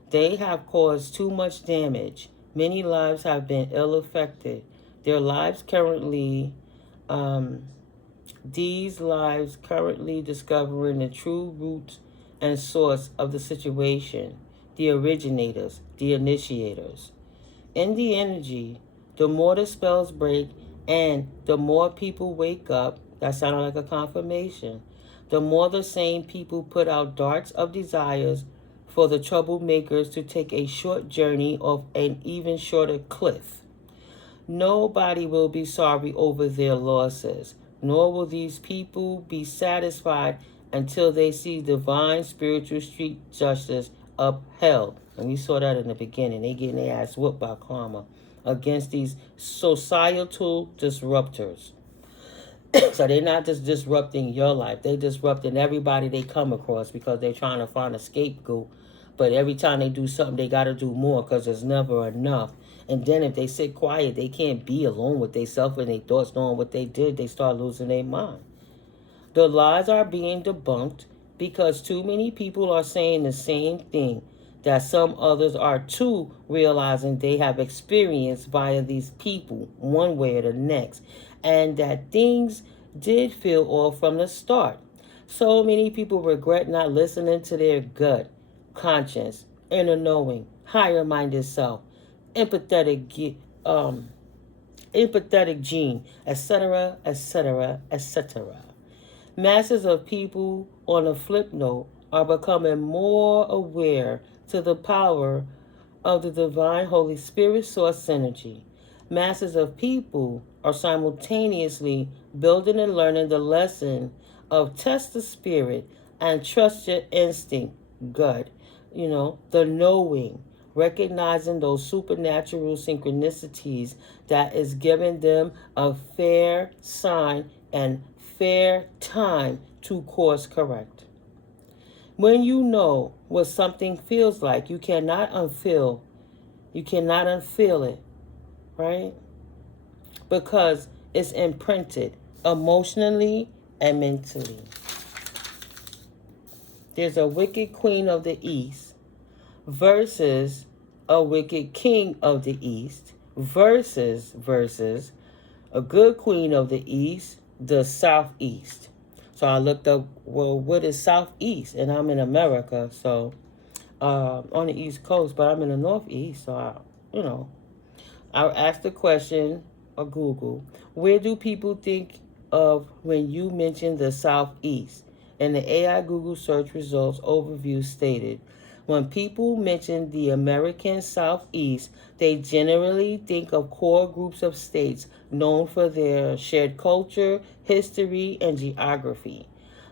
They have caused too much damage. Many lives have been ill affected. Their lives currently, these lives currently discovering the true roots and source of the situation, the originators, the initiators. In the energy, the more the spells break and the more people wake up, that sounded like a confirmation, the more the same people put out darts of desires for the troublemakers to take a short journey off an even shorter cliff. Nobody will be sorry over their losses, nor will these people be satisfied until they see divine spiritual street justice upheld. And we saw that in the beginning. They getting their ass whooped by karma against these societal disruptors. So they're not just disrupting your life. They're disrupting everybody they come across because they're trying to find a scapegoat. But every time they do something, they got to do more because there's never enough. And then if they sit quiet, they can't be alone with themselves and their thoughts knowing what they did. They start losing their mind. The lies are being debunked because too many people are saying the same thing that some others are too realizing they have experienced via these people one way or the next, and that things did feel off from the start. So many people regret not listening to their gut, conscience, inner knowing, higher minded self, empathetic empathetic gene, etc., etc., etc. Masses of people, on a flip note, are becoming more aware to the power of the divine Holy Spirit source energy. Masses of people are simultaneously building and learning the lesson of test the spirit and trust your instinct, gut, the knowing, recognizing those supernatural synchronicities that is giving them a fair sign and fair time to course correct. When you know what something feels like, you cannot unfeel it, right? Because it's imprinted emotionally and mentally. There's a wicked queen of the East versus a wicked king of the East versus a good queen of the East, the Southeast. So I looked up, well, what is Southeast? And I'm in America, so on the East Coast, but I'm in the Northeast. So I asked the question or Google, where do people think of when you mention the Southeast? And the AI Google search results overview stated, when people mention the American Southeast, they generally think of core groups of states known for their shared culture, history, and geography.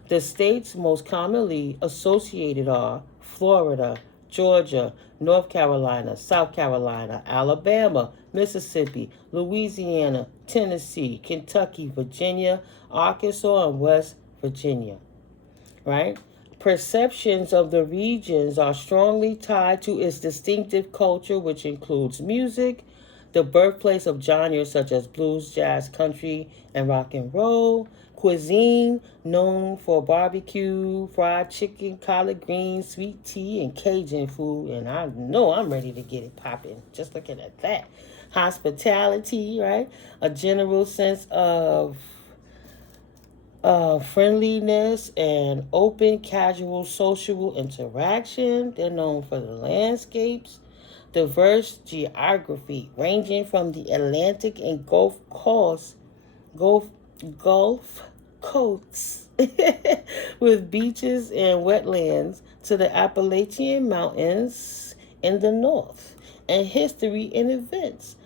The states most commonly associated are Florida, Georgia, North Carolina, South Carolina, Alabama, Mississippi, Louisiana, Tennessee, Kentucky, Virginia, Arkansas, and West Virginia. Right? Perceptions of the regions are strongly tied to its distinctive culture, which includes music, the birthplace of genres such as blues, jazz, country, and rock and roll, cuisine known for barbecue, fried chicken, collard greens, sweet tea, and Cajun food. And I know I'm ready to get it popping just looking at that. Hospitality, right? A general sense of friendliness and open, casual, social interaction. They're known for the landscapes, diverse geography ranging from the Atlantic and Gulf coasts with beaches and wetlands to the Appalachian Mountains in the north, and history and events.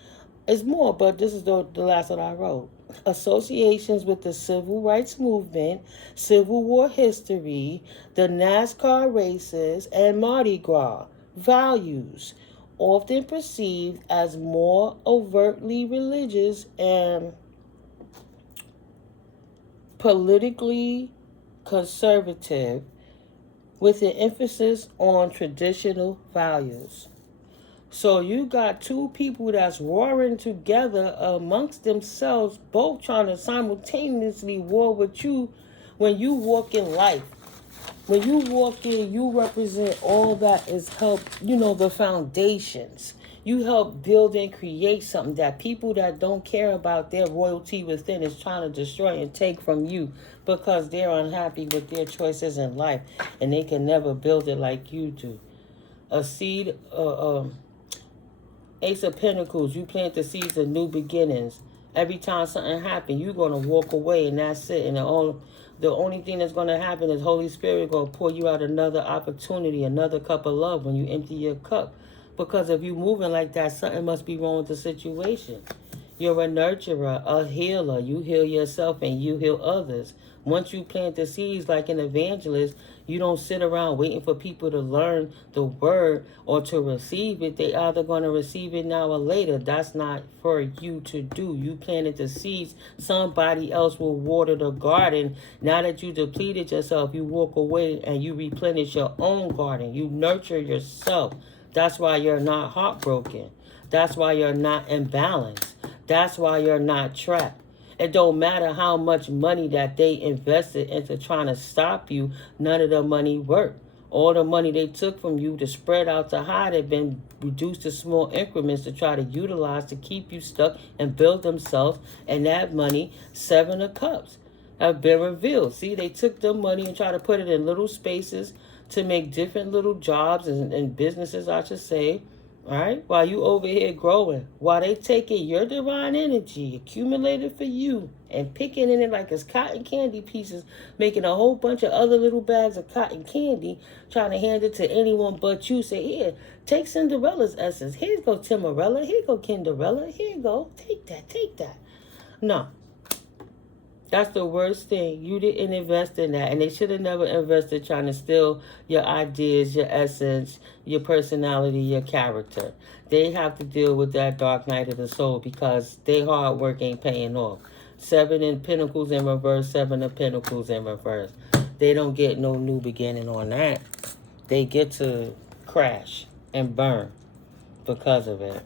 It's more, but this is the last that I wrote. Associations with the civil rights movement, Civil War history, the NASCAR races, and Mardi Gras. Values, often perceived as more overtly religious and politically conservative, with an emphasis on traditional values. So you got two people that's warring together amongst themselves, both trying to simultaneously war with you when you walk in life. When you walk in, you represent all that is help, the foundations. You help build and create something that people that don't care about their royalty within is trying to destroy and take from you because they're unhappy with their choices in life and they can never build it like you do. A seed, Ace of Pentacles, you plant the seeds of new beginnings. Every time something happens, you're going to walk away and that's it. And the only thing that's going to happen is Holy Spirit going to pour you out another opportunity, another cup of love when you empty your cup. Because if you're moving like that, something must be wrong with the situation. You're a nurturer, a healer. You heal yourself and you heal others. Once you plant the seeds like an evangelist, you don't sit around waiting for people to learn the word or to receive it. They either going to receive it now or later. That's not for you to do. You planted the seeds. Somebody else will water the garden. Now that you depleted yourself, you walk away and you replenish your own garden. You nurture yourself. That's why you're not heartbroken. That's why you're not imbalanced. That's why you're not trapped. It don't matter how much money that they invested into trying to stop you, none of the money worked. All the money they took from you to spread out to hide had been reduced to small increments to try to utilize to keep you stuck and build themselves. And that money, 7 of Cups, have been revealed. See, they took the money and tried to put it in little spaces to make different little jobs and businesses, I should say. All right, while you over here growing, while they taking your divine energy accumulated for you and picking in it like it's cotton candy pieces, making a whole bunch of other little bags of cotton candy, trying to hand it to anyone but you. Say, here, take Cinderella's essence. Here go Timarella. Here go Kinderella. Here go. Take that. Take that. No. That's the worst thing. You didn't invest in that. And they should have never invested trying to steal your ideas, your essence, your personality, your character. They have to deal with that dark night of the soul because their hard work ain't paying off. 7 in Pentacles in reverse, 7 of Pentacles in reverse. They don't get no new beginning on that. They get to crash and burn because of it.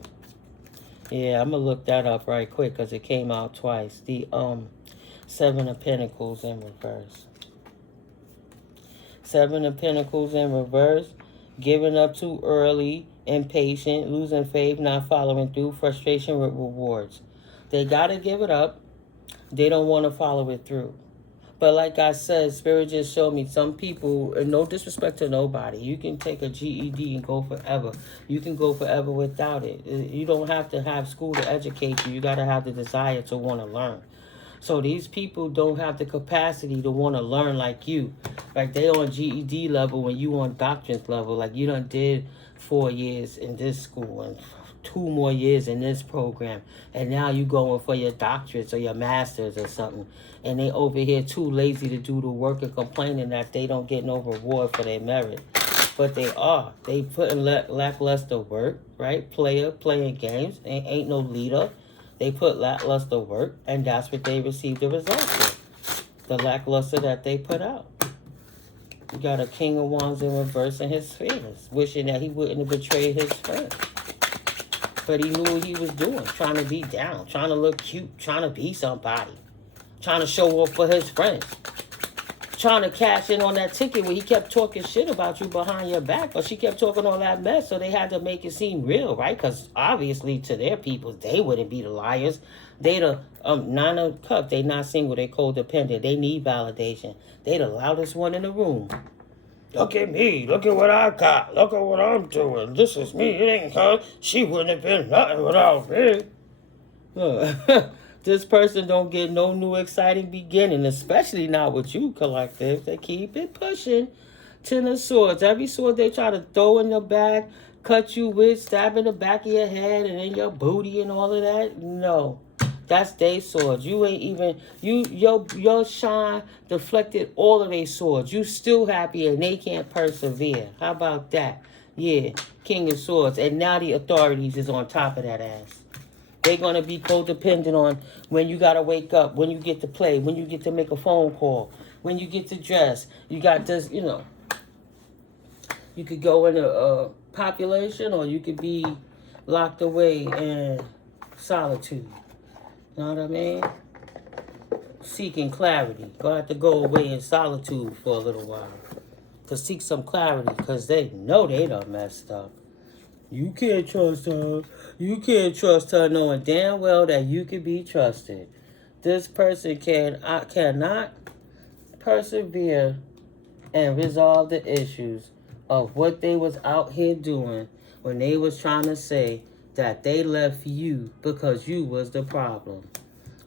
Yeah, I'm going to look that up right quick because it came out twice. The 7 of Pentacles in reverse. 7 of Pentacles in reverse. Giving up too early, impatient, losing faith, not following through, frustration with rewards. They got to give it up. They don't want to follow it through. But like I said, Spirit just showed me some people, and no disrespect to nobody, you can take a GED and go forever. You can go forever without it. You don't have to have school to educate you. You got to have the desire to want to learn. So these people don't have the capacity to want to learn like you. Like they on GED level when you on doctorate level. Like you done did 4 years in this school and 2 more years in this program. And now you going for your doctorates or your masters or something. And they over here too lazy to do the work and complaining that they don't get no reward for their merit. But they are. They putting lackluster work, right? Playing games. Ain't no leader. They put lackluster work, and that's what they received the results of. The lackluster that they put out. You got a King of Wands in reverse in his feelings, wishing that he wouldn't have betrayed his friend. But he knew what he was doing, trying to be down, trying to look cute, trying to be somebody, trying to show off for his friends, trying to cash in on that ticket where he kept talking shit about you behind your back, but she kept talking all that mess, so they had to make it seem real, right? Because obviously to their people, they wouldn't be the liars. They the 9 of Cups. They not single. They codependent. They need validation. They the loudest one in the room. Look at me. Look at what I got. Look at what I'm doing. This is me. It ain't her. She wouldn't have been nothing without me. This person don't get no new exciting beginning, especially not with you, collective. They keep it pushing. 10 of Swords. Every sword they try to throw in your back, cut you with, stab in the back of your head and in your booty and all of that. No. That's their swords. You ain't even, your shine deflected all of their swords. You still happy and they can't persevere. How about that? Yeah, King of Swords. And now the authorities is on top of that ass. They're going to be codependent on when you got to wake up, when you get to play, when you get to make a phone call, when you get to dress. You got this, You could go into a population, or you could be locked away in solitude. You know what I mean? Seeking clarity. Gonna have to go away in solitude for a little while to seek some clarity, because they know they done messed up. You can't trust her. You can't trust her, knowing damn well that you can be trusted. This person cannot persevere and resolve the issues of what they was out here doing when they was trying to say that they left you because you was the problem.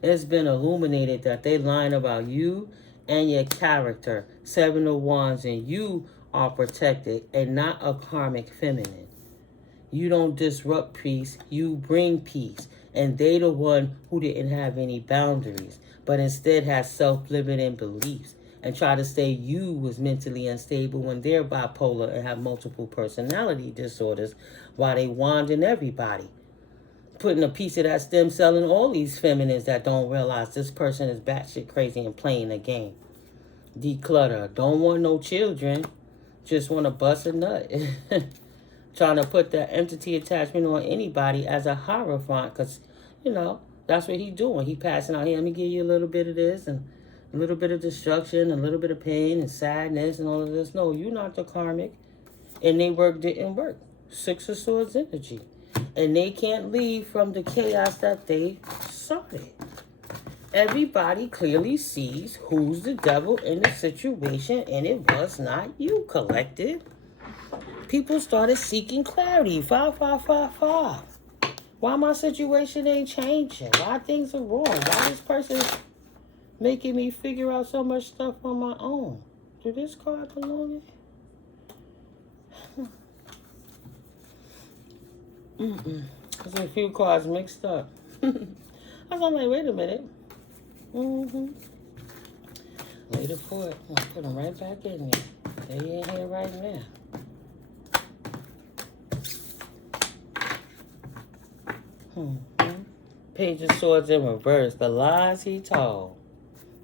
It's been illuminated that they lying about you and your character. 7 of Wands, and you are protected and not a karmic feminine. You don't disrupt peace, you bring peace. And they the one who didn't have any boundaries, but instead had self-limiting beliefs and try to say you was mentally unstable when they're bipolar and have multiple personality disorders, while they wanding everybody. Putting a piece of that stem cell in all these feminines that don't realize this person is batshit crazy and playing a game. Declutter. Don't want no children. Just want to bust a nut. Trying to put that entity attachment on anybody as a hierophant, because, you know, that's what he's doing. He passing out here, let me give you a little bit of this, and a little bit of destruction, a little bit of pain and sadness and all of this. No, you're not the karmic. And they work didn't work. 6 of Swords energy. And they can't leave from the chaos that they started. Everybody clearly sees who's the devil in the situation, and it was not you, collective. People started seeking clarity. 5, 5, 5, 5. Why my situation ain't changing? Why things are wrong? Why this person making me figure out so much stuff on my own? Do this card belong in? There's a few cards mixed up. I was like, wait a minute. Later for it. I'll put them right back in there. They in here right now. Page of Swords in reverse. The lies he told.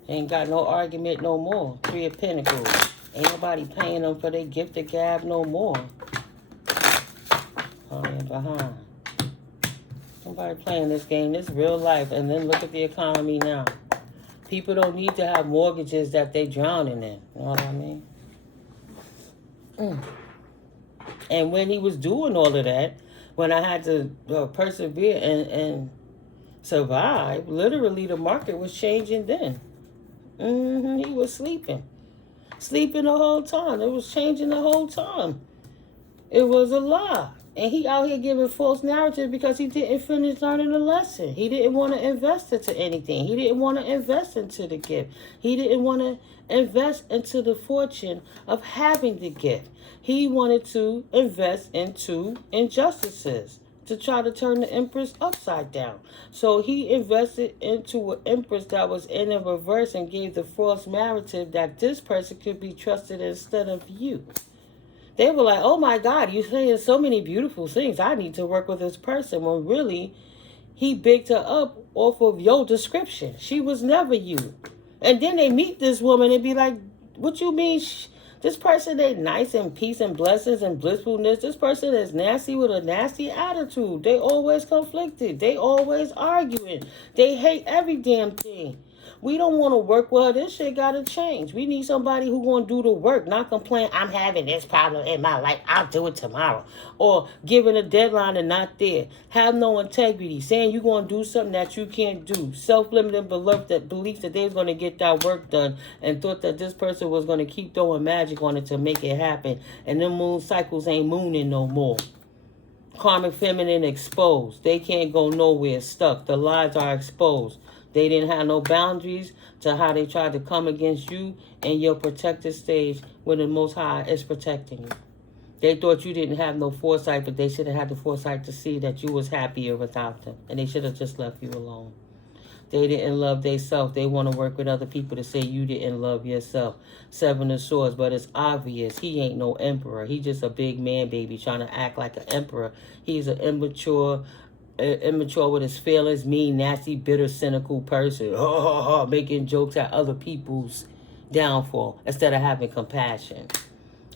Ain't got no argument no more. 3 of Pentacles. Ain't nobody paying them for their gift of gab no more. Falling behind. Nobody playing this game. This is real life. And then look at the economy now. People don't need to have mortgages that they drowning in. You know what I mean? And when he was doing all of that, when I had to persevere and survive, literally the market was changing then. He was sleeping. Sleeping the whole time. It was changing the whole time. It was a lie. And he out here giving false narrative because he didn't finish learning the lesson. He didn't want to invest into anything. He didn't want to invest into the gift. He didn't want to invest into the fortune of having the gift. He wanted to invest into injustices to try to turn the Empress upside down. So he invested into an Empress that was in a reverse and gave the false narrative that this person could be trusted instead of you. They were like, oh my God, you're saying so many beautiful things. I need to work with this person. When really, he bigged her up off of your description. She was never you. And then they meet this woman and be like, what you mean? This person ain't nice and peace and blessings and blissfulness. This person is nasty with a nasty attitude. They always conflicted. They always arguing. They hate every damn thing. We don't want to work with her. This shit got to change. We need somebody who going to do the work, not complain, I'm having this problem in my life, I'll do it tomorrow. Or giving a deadline and not there. Have no integrity. Saying you're going to do something that you can't do. Self-limiting belief that they was going to get that work done and thought that this person was going to keep throwing magic on it to make it happen. And them moon cycles ain't mooning no more. Karmic feminine exposed. They can't go nowhere, stuck. The lies are exposed. They didn't have no boundaries to how they tried to come against you and your protective stage when the Most High is protecting you. They thought you didn't have no foresight, but they should have had the foresight to see that you was happier without them. And they should have just left you alone. They didn't love themselves. They want to work with other people to say you didn't love yourself. 7 of Swords, but it's obvious. He ain't no emperor. He just a big man baby trying to act like an emperor. He's an immature with his feelings, mean, nasty, bitter, cynical person. Making jokes at other people's downfall instead of having compassion.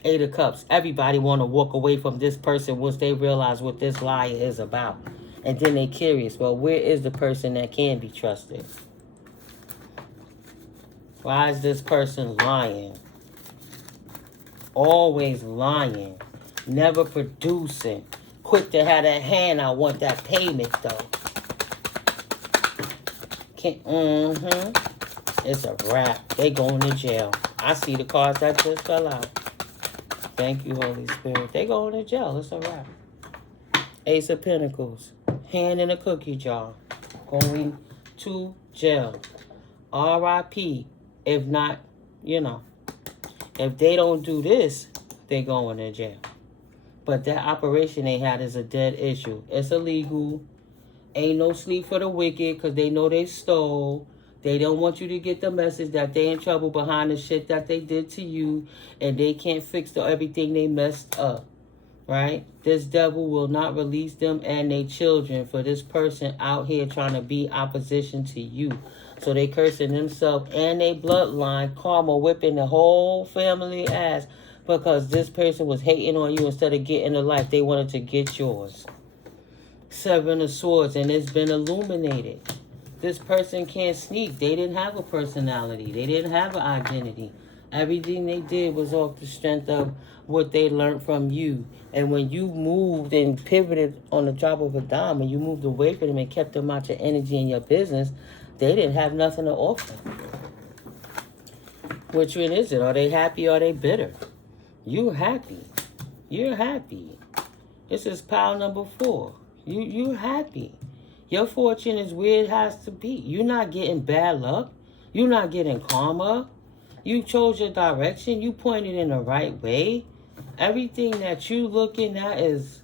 Eight of Cups. Everybody want to walk away from this person once they realize what this lie is about. And then they're curious, well, where is the person that can be trusted? Why is this person lying? Always lying. Never producing. Quick to have that hand, I want that payment, though. It's a wrap. They going to jail. I see the cards that just fell out. Thank you, Holy Spirit. They going to jail. It's a wrap. Ace of Pentacles. Hand in a cookie jar. Going to jail. R.I.P. If not, you know. If they don't do this, they going to jail. But that operation they had is a dead issue. It's illegal. Ain't no sleep for the wicked because they know they stole. They don't want you to get the message that they in trouble behind the shit that they did to you. And they can't fix everything they messed up. Right? This devil will not release them and their children for this person out here trying to be opposition to you. So they cursing themselves and their bloodline, karma whipping the whole family ass because this person was hating on you instead of getting a life. They wanted to get yours. Seven of Swords, and it's been illuminated. This person can't sneak. They didn't have a personality. They didn't have an identity. Everything they did was off the strength of what they learned from you. And when you moved and pivoted on the drop of a dime, and you moved away from them and kept them out your energy and your business, they didn't have nothing to offer. Which one is it? Are they happy or are they bitter? You're happy. You're happy. This is pile number 4. You're happy. Your fortune is where it has to be. You're not getting bad luck. You're not getting karma. You chose your direction. You pointed in the right way. Everything that you looking at is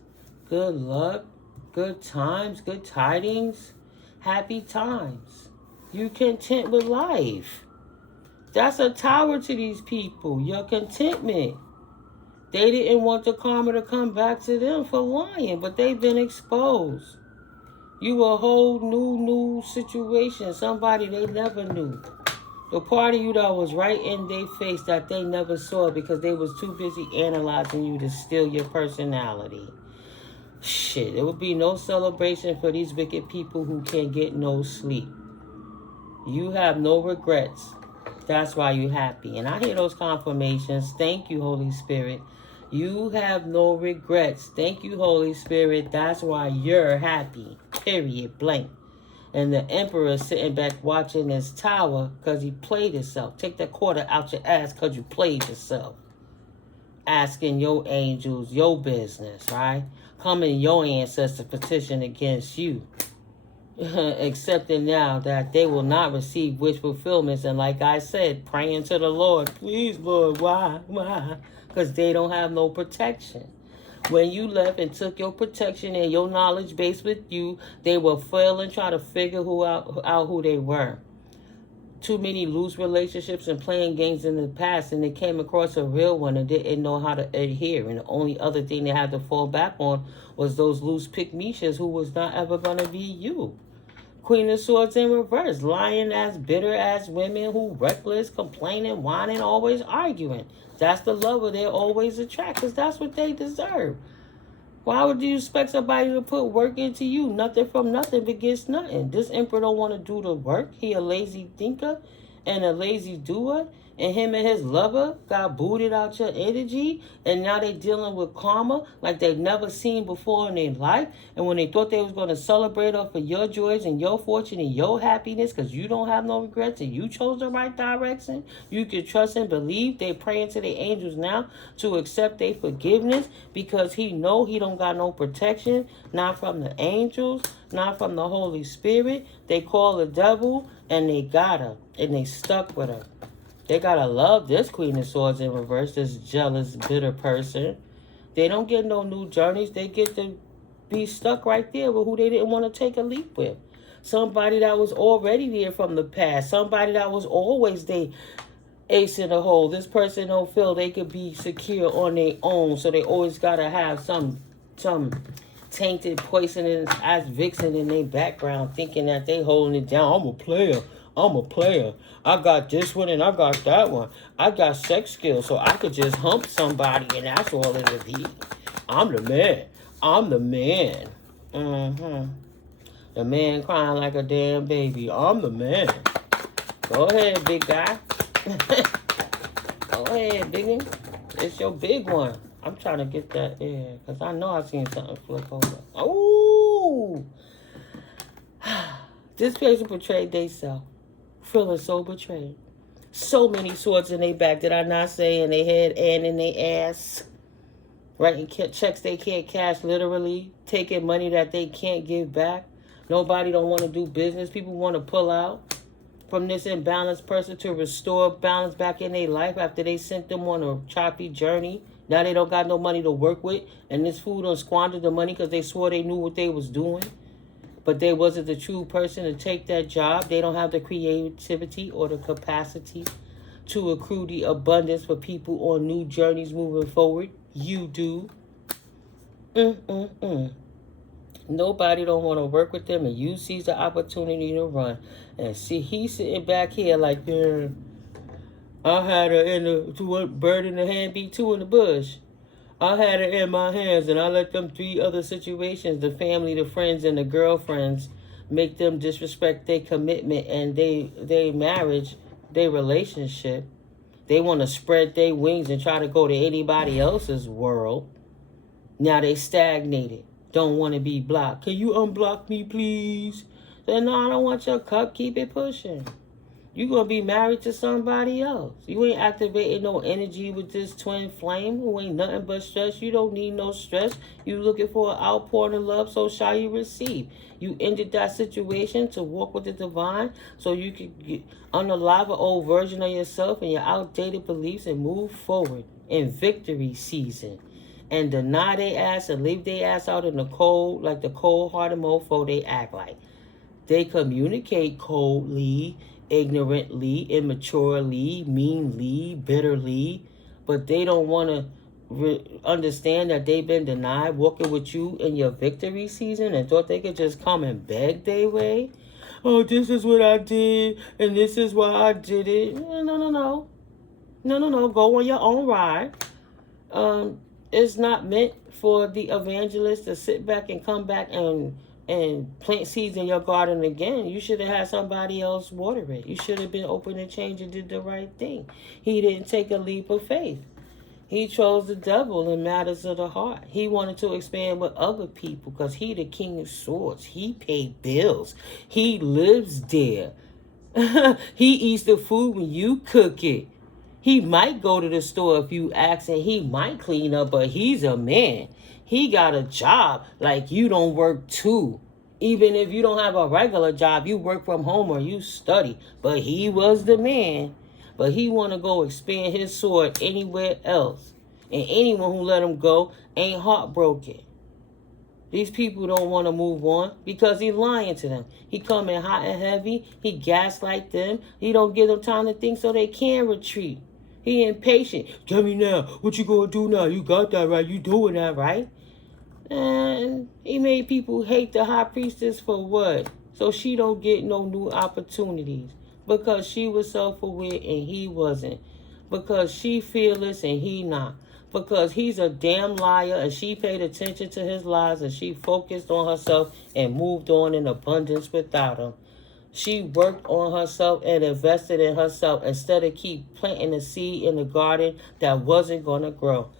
good luck, good times, good tidings, happy times. You content with life. That's a tower to these people. Your contentment. They didn't want the karma to come back to them for lying, but they've been exposed. You a whole new situation. Somebody they never knew. The part of you that was right in their face that they never saw because they was too busy analyzing you to steal your personality. Shit, it would be no celebration for these wicked people who can't get no sleep. You have no regrets. That's why you're happy. And I hear those confirmations. Thank you, Holy Spirit. You have no regrets. Thank you, Holy Spirit. That's why you're happy. Period. Blank. And the Emperor sitting back watching this tower because he played himself. Take that quarter out your ass because you played yourself. Asking your angels your business, right? Coming your ancestors petition against you. Accepting now that they will not receive wish fulfillments. And like I said, praying to the Lord, please, Lord, why? Because they don't have no protection. When you left and took your protection and your knowledge base with you, they were failing trying to figure out who they were. Too many loose relationships and playing games in the past, and they came across a real one and didn't know how to adhere. And the only other thing they had to fall back on was those loose pick-meshas who was not ever going to be you. Queen of Swords in reverse, lying ass, bitter ass women who reckless, complaining, whining, always arguing. That's the lover they always attract because that's what they deserve. Why would you expect somebody to put work into you? Nothing from nothing begets nothing. This Emperor don't want to do the work. He a lazy thinker and a lazy doer. And him and his lover got booted out your energy. And now they dealing with karma like they've never seen before in their life. And when they thought they was going to celebrate off of your joys and your fortune and your happiness because you don't have no regrets and you chose the right direction, you can trust and believe. They praying to the angels now to accept their forgiveness because he know he don't got no protection. Not from the angels, not from the Holy Spirit. They call the devil and they got her and they stuck with her. They gotta love this Queen of Swords in reverse, this jealous, bitter person. They don't get no new journeys. They get to be stuck right there with who they didn't want to take a leap with. Somebody that was already there from the past. Somebody that was always the ace in the hole. This person don't feel they could be secure on their own, so they always gotta have some tainted, poisonous ass vixen in their background, thinking that they holding it down. I'm a player. I'm a player. I got this one and I got that one. I got sex skills, so I could just hump somebody and that's all it'll be. I'm the man. I'm the man. Mm-hmm. The man crying like a damn baby. I'm the man. Go ahead, big guy. Go ahead, biggie. It's your big one. I'm trying to get that in because I know I seen something flip over. Oh! This person portrayed theyself, feeling so betrayed. So many swords in their back. Did I not say in their head and in their ass? Writing checks they can't cash, literally. Taking money that they can't give back. Nobody don't want to do business. People want to pull out from this imbalanced person to restore balance back in their life after they sent them on a choppy journey. Now they don't got no money to work with, and this fool done squandered the money because they swore they knew what they was doing, but they wasn't the true person to take that job. They don't have the creativity or the capacity to accrue the abundance for people on new journeys moving forward. You do. Nobody don't want to work with them, and you sees the opportunity to run. And see, he's sitting back here like, yeah, I had her in the bird in the hand, beat two in the bush. I had her in my hands, and I let them 3 other situations, the family, the friends, and the girlfriends, make them disrespect their commitment and they marriage, their relationship. They want to spread their wings and try to go to anybody else's world. Now they stagnated. Don't want to be blocked. Can you unblock me, please? Then no, I don't want your cup. Keep it pushing. You're going to be married to somebody else. You ain't activating no energy with this twin flame who ain't nothing but stress. You don't need no stress. You looking for an outpouring of love, so shall you receive. You ended that situation to walk with the divine so you could unalive an old version of yourself and your outdated beliefs and move forward in victory season. And deny their ass and leave their ass out in the cold like the cold-hearted mofo they act like. They communicate coldly, ignorantly, immaturely, meanly, bitterly, but they don't want to understand that they've been denied walking with you in your victory season and thought they could just come and beg their way. Oh, this is what I did, and this is why I did it. No. Go on your own ride. It's not meant for the evangelist to sit back and come back and plant seeds in your garden again. You should have had somebody else water it. You should have been open to change and did the right thing. He didn't take a leap of faith. He chose the devil in matters of the heart. He wanted to expand with other people because he the king of swords. He paid bills. He lives there. He eats the food when you cook it. He might go to the store if you ask, and he might clean up, but he's a man. He got a job like you don't work too. Even if you don't have a regular job, you work from home or you study. But he was the man. But he want to go expand his sword anywhere else. And anyone who let him go ain't heartbroken. These people don't want to move on because he's lying to them. He come in hot and heavy. He gaslight them. He don't give them time to think so they can retreat. He impatient. Tell me now, what you gonna do now? You got that right. You doing that right. And he made people hate the high priestess for what? So she don't get no new opportunities. Because she was self-aware and he wasn't. Because she fearless and he not. Because he's a damn liar and she paid attention to his lies and she focused on herself and moved on in abundance without him. She worked on herself and invested in herself instead of keep planting a seed in the garden that wasn't going to grow.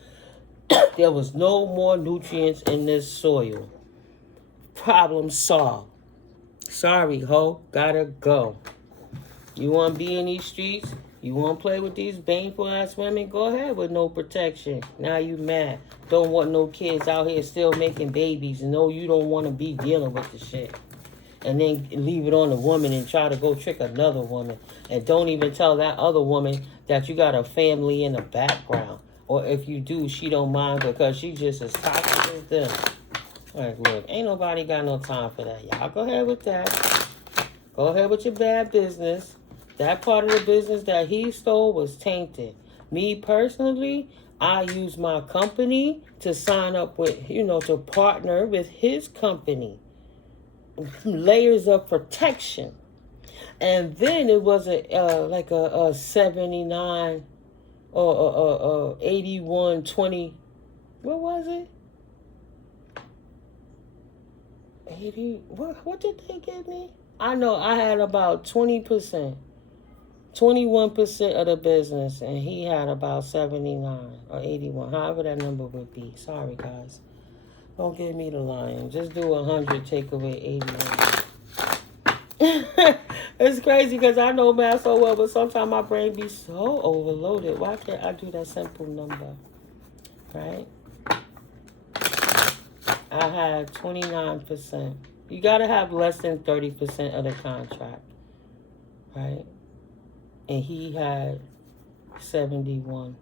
There was no more nutrients in this soil. Problem solved. Sorry, ho. Gotta go. You want to be in these streets? You want to play with these baneful ass women? Go ahead with no protection. Now you mad. Don't want no kids out here still making babies. No, you don't want to be dealing with the shit. And then leave it on the woman and try to go trick another woman. And don't even tell that other woman that you got a family in the background. Or if you do, she don't mind because she just as toxic as them. Like, look, ain't nobody got no time for that. Y'all go ahead with that. Go ahead with your bad business. That part of the business that he stole was tainted. Me personally, I use my company to sign up with, to partner with his company. Layers of protection. And then it was like a 79 or 81-20. What was it? 80. What did they give me? I know I had about 20%. 21% of the business, and he had about 79 or 81, however that number would be. Sorry, guys. Don't give me the lion. Just do 100, take away 81. It's crazy because I know math so well, but sometimes my brain be so overloaded. Why can't I do that simple number? Right? I had 29%. You got to have less than 30% of the contract. Right? And he had 71%.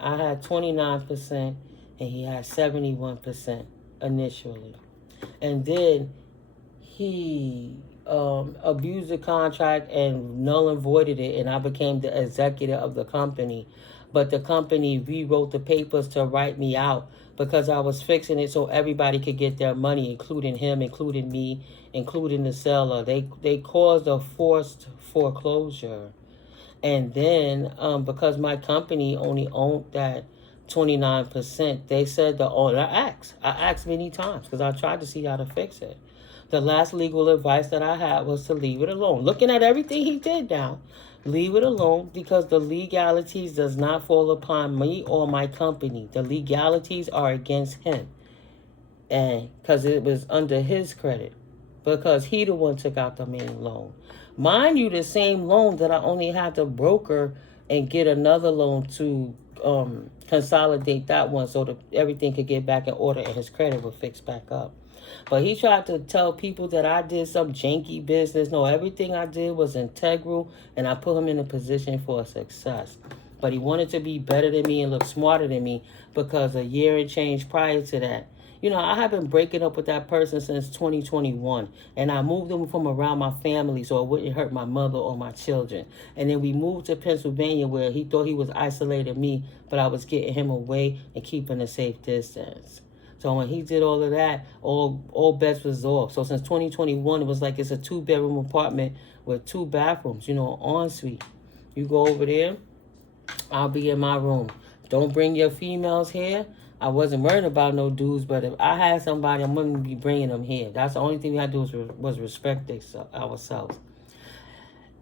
I had 29%, and he had 71% initially. And then he abused the contract and null and voided it, and I became the executive of the company. But the company rewrote the papers to write me out because I was fixing it so everybody could get their money, including him, including me, including the seller. They caused a forced foreclosure. And then because my company only owned that 29%, they said the owner, I asked many times because I tried to see how to fix it. The last legal advice that I had was to leave it alone. Looking at everything he did now, leave it alone because the legalities does not fall upon me or my company. The legalities are against him. And because it was under his credit. Because he the one took out the main loan. Mind you, the same loan that I only had to broker and get another loan to consolidate that one so that everything could get back in order and his credit would fix back up. But he tried to tell people that I did some janky business. No, everything I did was integral, and I put him in a position for success. But he wanted to be better than me and look smarter than me because a year and change prior to that, you know, I have been breaking up with that person since 2021, and I moved him from around my family so it wouldn't hurt my mother or my children. And then we moved to Pennsylvania where he thought he was isolating me, but I was getting him away and keeping a safe distance. So when he did all of that, all bets was off. So since 2021, it was like it's a 2-bedroom apartment with 2 bathrooms, you know, ensuite. You go over there, I'll be in my room. Don't bring your females here. I wasn't worried about no dudes, but if I had somebody, I'm going to be bringing them here. That's the only thing we had to do was respect ourselves.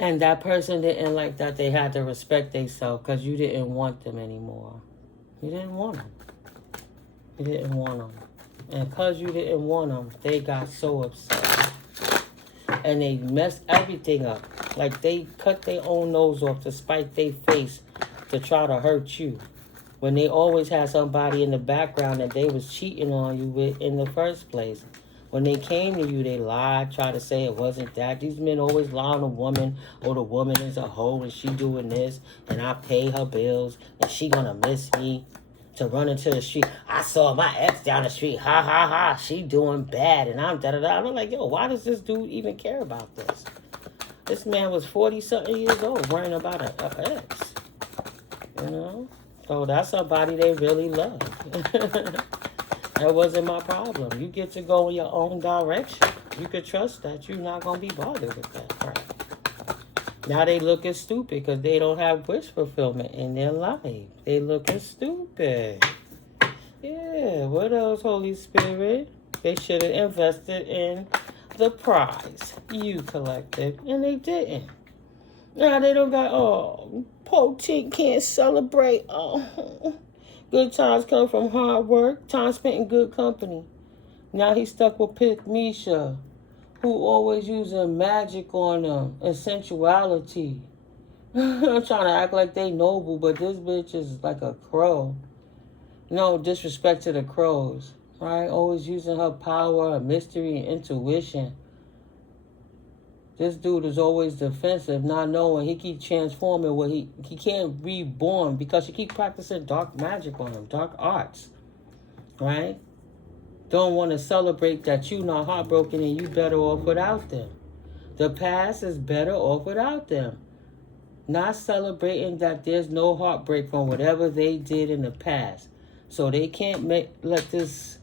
And that person didn't like that they had to respect themselves because you didn't want them anymore. You didn't want them. You didn't want them. And because you didn't want them, they got so upset. And they messed everything up. Like they cut their own nose off to spite their face to try to hurt you. When they always had somebody in the background that they was cheating on you with in the first place. When they came to you, they lied, tried to say it wasn't that. These men always lie on a woman, or the woman is a hoe and she doing this, and I pay her bills, and she gonna miss me to run into the street. I saw my ex down the street, ha ha ha, she doing bad, and I'm da-da-da. I'm like, yo, why does this dude even care about this? This man was 40-something years old worrying about an ex, you know? So that's somebody they really love. That wasn't my problem. You get to go in your own direction. You could trust that you're not going to be bothered with that crap. Now they looking stupid because they don't have wish fulfillment in their life. They looking stupid. Yeah, what else, Holy Spirit? They should have invested in the prize you collected, and they didn't. Now they don't got, potent can't celebrate. Oh, good times come from hard work, time spent in good company. Now he's stuck with Pick Misha, who always using magic on them and sensuality. I'm trying to act like they noble, but this bitch is like a crow. No disrespect to the crows, right? Always using her power, her mystery, and intuition. This dude is always defensive, not knowing he keep transforming where he can't reborn because she keep practicing dark magic on him, dark arts, right? Don't want to celebrate that you not heartbroken and you better off without them. The past is better off without them. Not celebrating that there's no heartbreak from whatever they did in the past. So they can't let this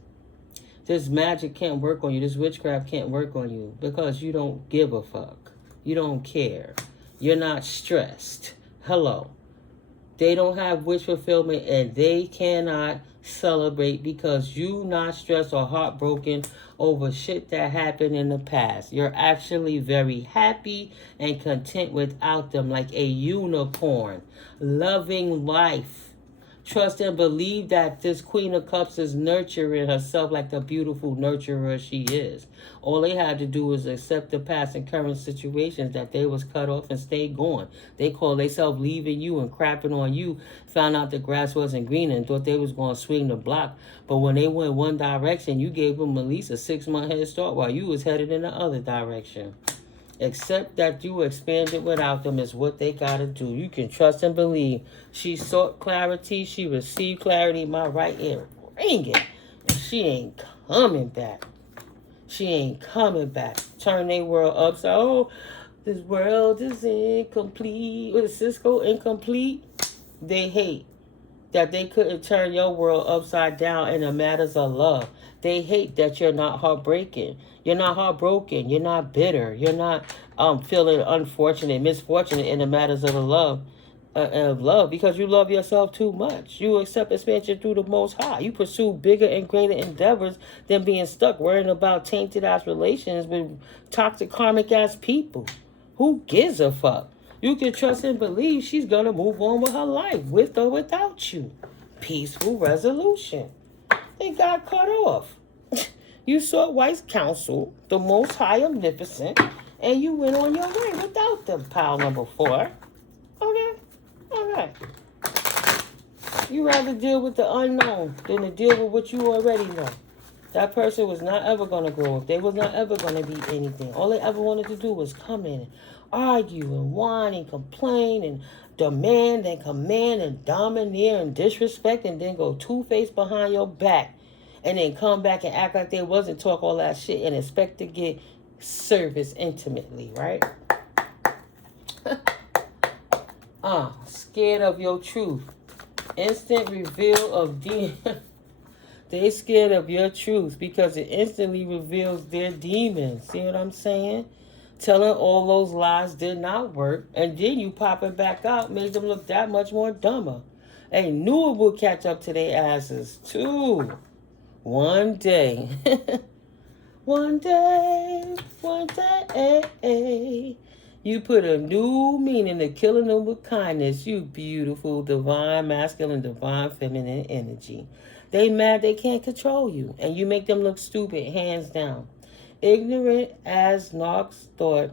magic can't work on you. This witchcraft can't work on you because you don't give a fuck. You don't care. You're not stressed. Hello. They don't have wish fulfillment and they cannot celebrate because you not stressed or heartbroken over shit that happened in the past. You're actually very happy and content without them, like a unicorn, loving life. Trust and believe that this Queen of Cups is nurturing herself like the beautiful nurturer she is. All they had to do was accept the past and current situations that they was cut off and stayed gone. They call themselves leaving you and crapping on you, found out the grass wasn't green and thought they was going to swing the block. But when they went one direction, you gave them at least a 6-month head start while you was headed in the other direction. Except that you expanded without them is what they got to do. You can trust and believe. She sought clarity. She received clarity. My right ear ringing. And she ain't coming back. She ain't coming back. Turn their world upside. Oh, this world is incomplete. With Cisco incomplete. They hate that they couldn't turn your world upside down in the matters of love. They hate that you're not heartbreaking. You're not heartbroken. You're not bitter. You're not feeling unfortunate, misfortunate in the matters of the love because you love yourself too much. You accept expansion through the Most High. You pursue bigger and greater endeavors than being stuck worrying about tainted ass relations with toxic karmic ass people. Who gives a fuck? You can trust and believe she's going to move on with her life, with or without you. Peaceful resolution. They got cut off. You sought wise counsel, the Most High Omnipotent, and you went on your way without them, pile number 4. Okay? Okay. You rather deal with the unknown than to deal with what you already know. That person was not ever going to grow up. They was not ever going to be anything. All they ever wanted to do was come in and argue and whine and complain and demand and command and domineer and disrespect and then go two-faced behind your back and then come back and act like they wasn't, talk all that shit and expect to get service intimately, right? Scared of your truth. Instant reveal of They scared of your truth because it instantly reveals their demons. See what I'm saying? Telling all those lies did not work. And then you pop it back out, made them look that much more dumber. They knew it would catch up to their asses too. One day. One day. You put a new meaning to killing them with kindness. You beautiful, divine, masculine, divine, feminine energy. They mad they can't control you. And you make them look stupid, hands down. Ignorant as Knox thought,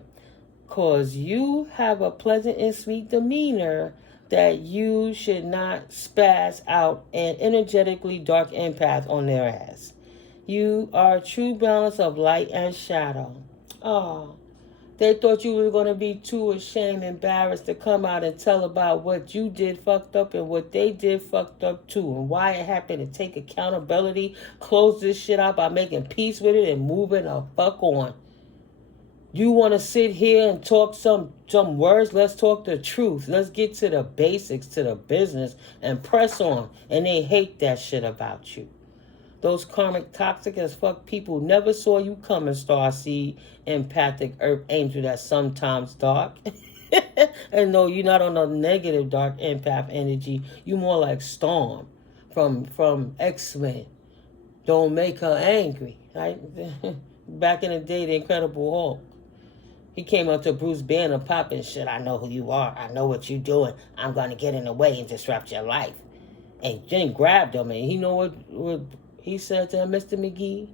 cause you have a pleasant and sweet demeanor that you should not spaz out and energetically dark empath on their ass. You are a true balance of light and shadow. Oh, they thought you were going to be too ashamed, embarrassed to come out and tell about what you did fucked up and what they did fucked up too and why it happened, and take accountability, close this shit out by making peace with it and moving the fuck on. You want to sit here and talk some words? Let's talk the truth. Let's get to the basics, to the business, and press on. And they hate that shit about you. Those karmic, toxic as fuck people never saw you coming, starseed, empathic, earth angel that's sometimes dark. And no, you're not on a negative dark empath energy. You more like Storm from X-Men. Don't make her angry, right? Back in the day, the Incredible Hulk. He came up to Bruce Banner popping shit. I know who you are. I know what you're doing. I'm going to get in the way and disrupt your life. And then grabbed him. And you know what he said to him, Mr. McGee?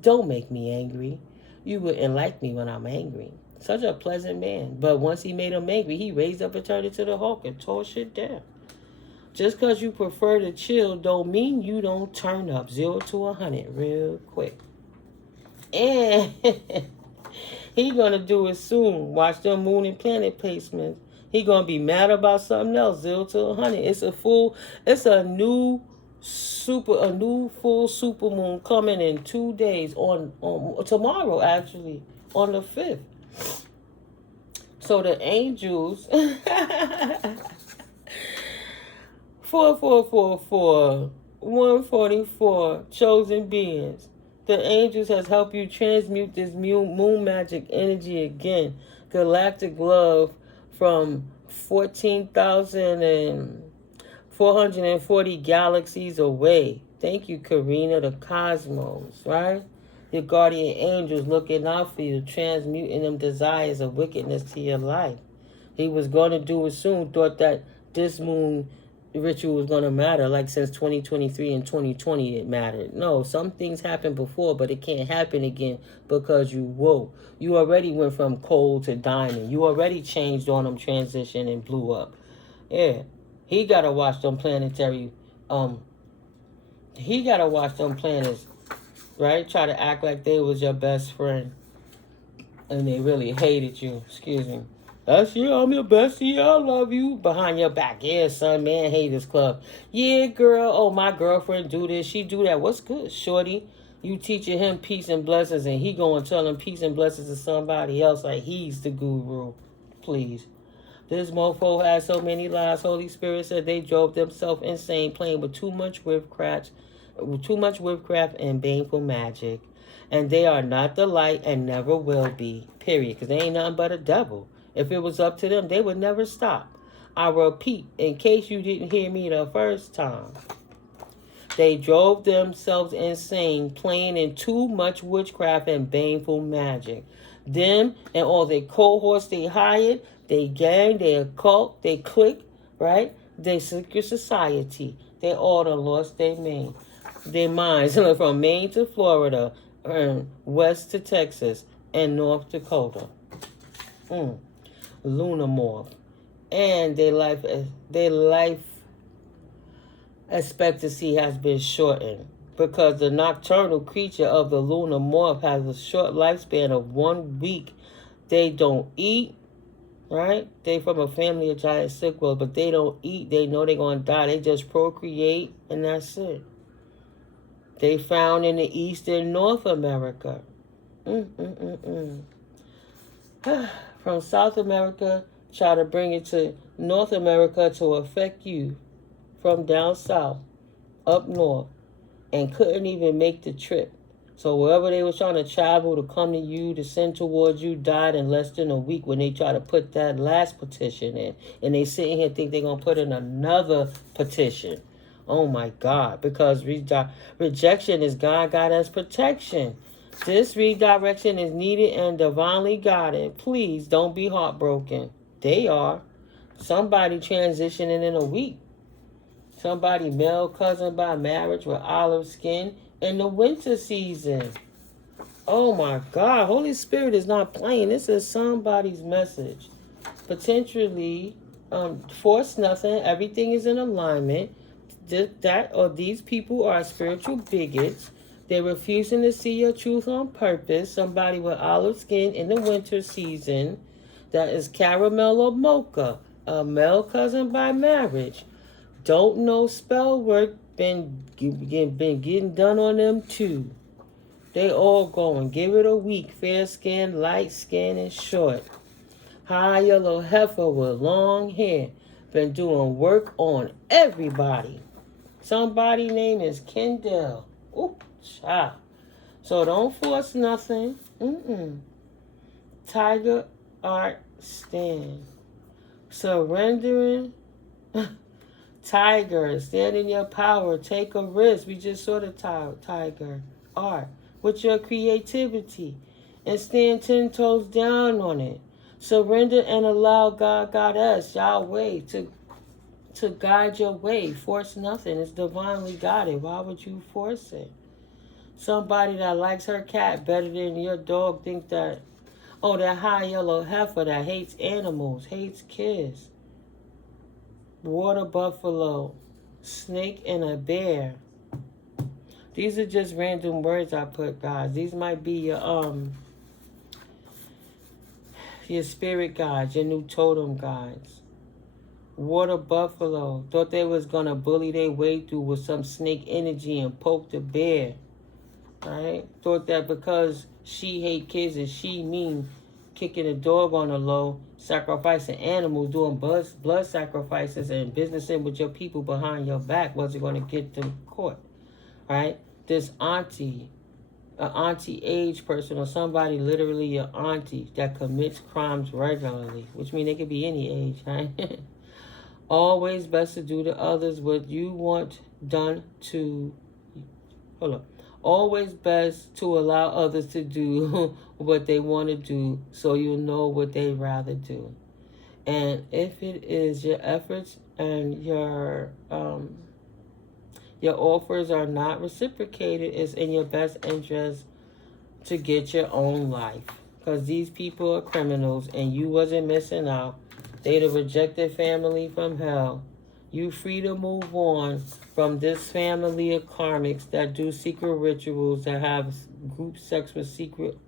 Don't make me angry. You wouldn't like me when I'm angry. Such a pleasant man. But once he made him angry, he raised up and turned into the Hulk and tore shit down. Just because you prefer to chill don't mean you don't turn up 0 to 100 real quick. And he gonna do it soon. Watch them moon and planet placements. He gonna be mad about something else. 0 to 100. It's a new full super moon coming in 2 days on tomorrow, actually, on the 5th. So the angels 4444 144 chosen beings. The angels has helped you transmute this moon magic energy again. galactic love from 14,440 galaxies away. Thank you, Karina, the cosmos, right? Your guardian angels looking out for you, transmuting them desires of wickedness to your life. He was going to do it soon, thought that this moon ritual was going to matter, like since 2023 and 2020 it mattered. No, some things happened before, but it can't happen again because you woke. You already went from coal to diamond. You already changed on them, transition, and blew up. Yeah, he got to watch them planetary, he got to watch them planets, right? Try to act like they was your best friend and they really hated you. Excuse me. That's you. I'm your bestie. I love you. Behind your back. Yeah, son, man, haters club. Yeah, girl. Oh, my girlfriend do this. She do that. What's good, shorty? You teaching him peace and blessings, and he going to tell him peace and blessings to somebody else like he's the guru. Please. This mofo has so many lies. Holy Spirit said they drove themselves insane playing with too much witchcraft and baneful magic. And they are not the light and never will be. Period. Because they ain't nothing but a devil. If it was up to them, they would never stop. I repeat, in case you didn't hear me the first time. They drove themselves insane playing in too much witchcraft and baneful magic. Them and all their cohorts they hired, they gang, they occult, they clique, right? They secret society. They all done lost their minds from Maine to Florida, west to Texas, and North Dakota. Lunar morph. And their life expectancy has been shortened because the nocturnal creature of the lunar morph has a short lifespan of 1 week. They don't eat, right? They from a family of giant sickles, but they don't eat. They know they're going to die. They just procreate, and that's it. They found in the East and North America. From South America, try to bring it to North America to affect you from down south, up north, and couldn't even make the trip. So wherever they were trying to travel to come to you, to send towards you, died in less than a week when they try to put that last petition in. And they sitting here think they're going to put in another petition. Oh my God, because rejection is God as protection. This redirection is needed and divinely guided. Please don't be heartbroken. They are. Somebody transitioning in a week. Somebody male cousin by marriage with olive skin in the winter season. Oh my God, Holy Spirit is not playing. This is somebody's message. Potentially, force nothing. Everything is in alignment. These people are spiritual bigots. They're refusing to see your truth on purpose. Somebody with olive skin in the winter season that is caramel or mocha. A male cousin by marriage. Don't know spell work. Been getting done on them too. They all going. Give it a week. Fair skin, light skin, and short. High yellow heifer with long hair. Been doing work on everybody. Somebody name is Kendall. Ooh, child. So don't force nothing. Tiger art stand. Surrendering. Tiger, stand in your power. Take a risk. We just saw the tiger art with your creativity. And stand 10 toes down on it. Surrender and allow God, Goddess, Yahweh, to guide your way. Force nothing. It's divinely guided. Why would you force it? Somebody that likes her cat better than your dog think that, oh, that high yellow heifer that hates animals, hates kids. Water buffalo, snake, and a bear. These are just random words I put, guys. These might be your spirit guides, your new totem guides. Water buffalo. Thought they was going to bully their way through with some snake energy and poke the bear. Right? Thought that because she hate kids and she mean kicking a dog on the low, sacrificing animals, doing blood sacrifices and businessing with your people behind your back wasn't going to get them caught. Right? This auntie an auntie age person or somebody literally your auntie that commits crimes regularly, which means they could be any age, right? Always best to do to others what you want done to. Hold on. Always best to allow others to do what they want to do so you know what they rather do. And if it is your efforts and your offers are not reciprocated, it's in your best interest to get your own life. Because these people are criminals and you wasn't missing out. They'd have rejected family from hell. You free to move on from this family of karmics that do secret rituals, that have group sex with secret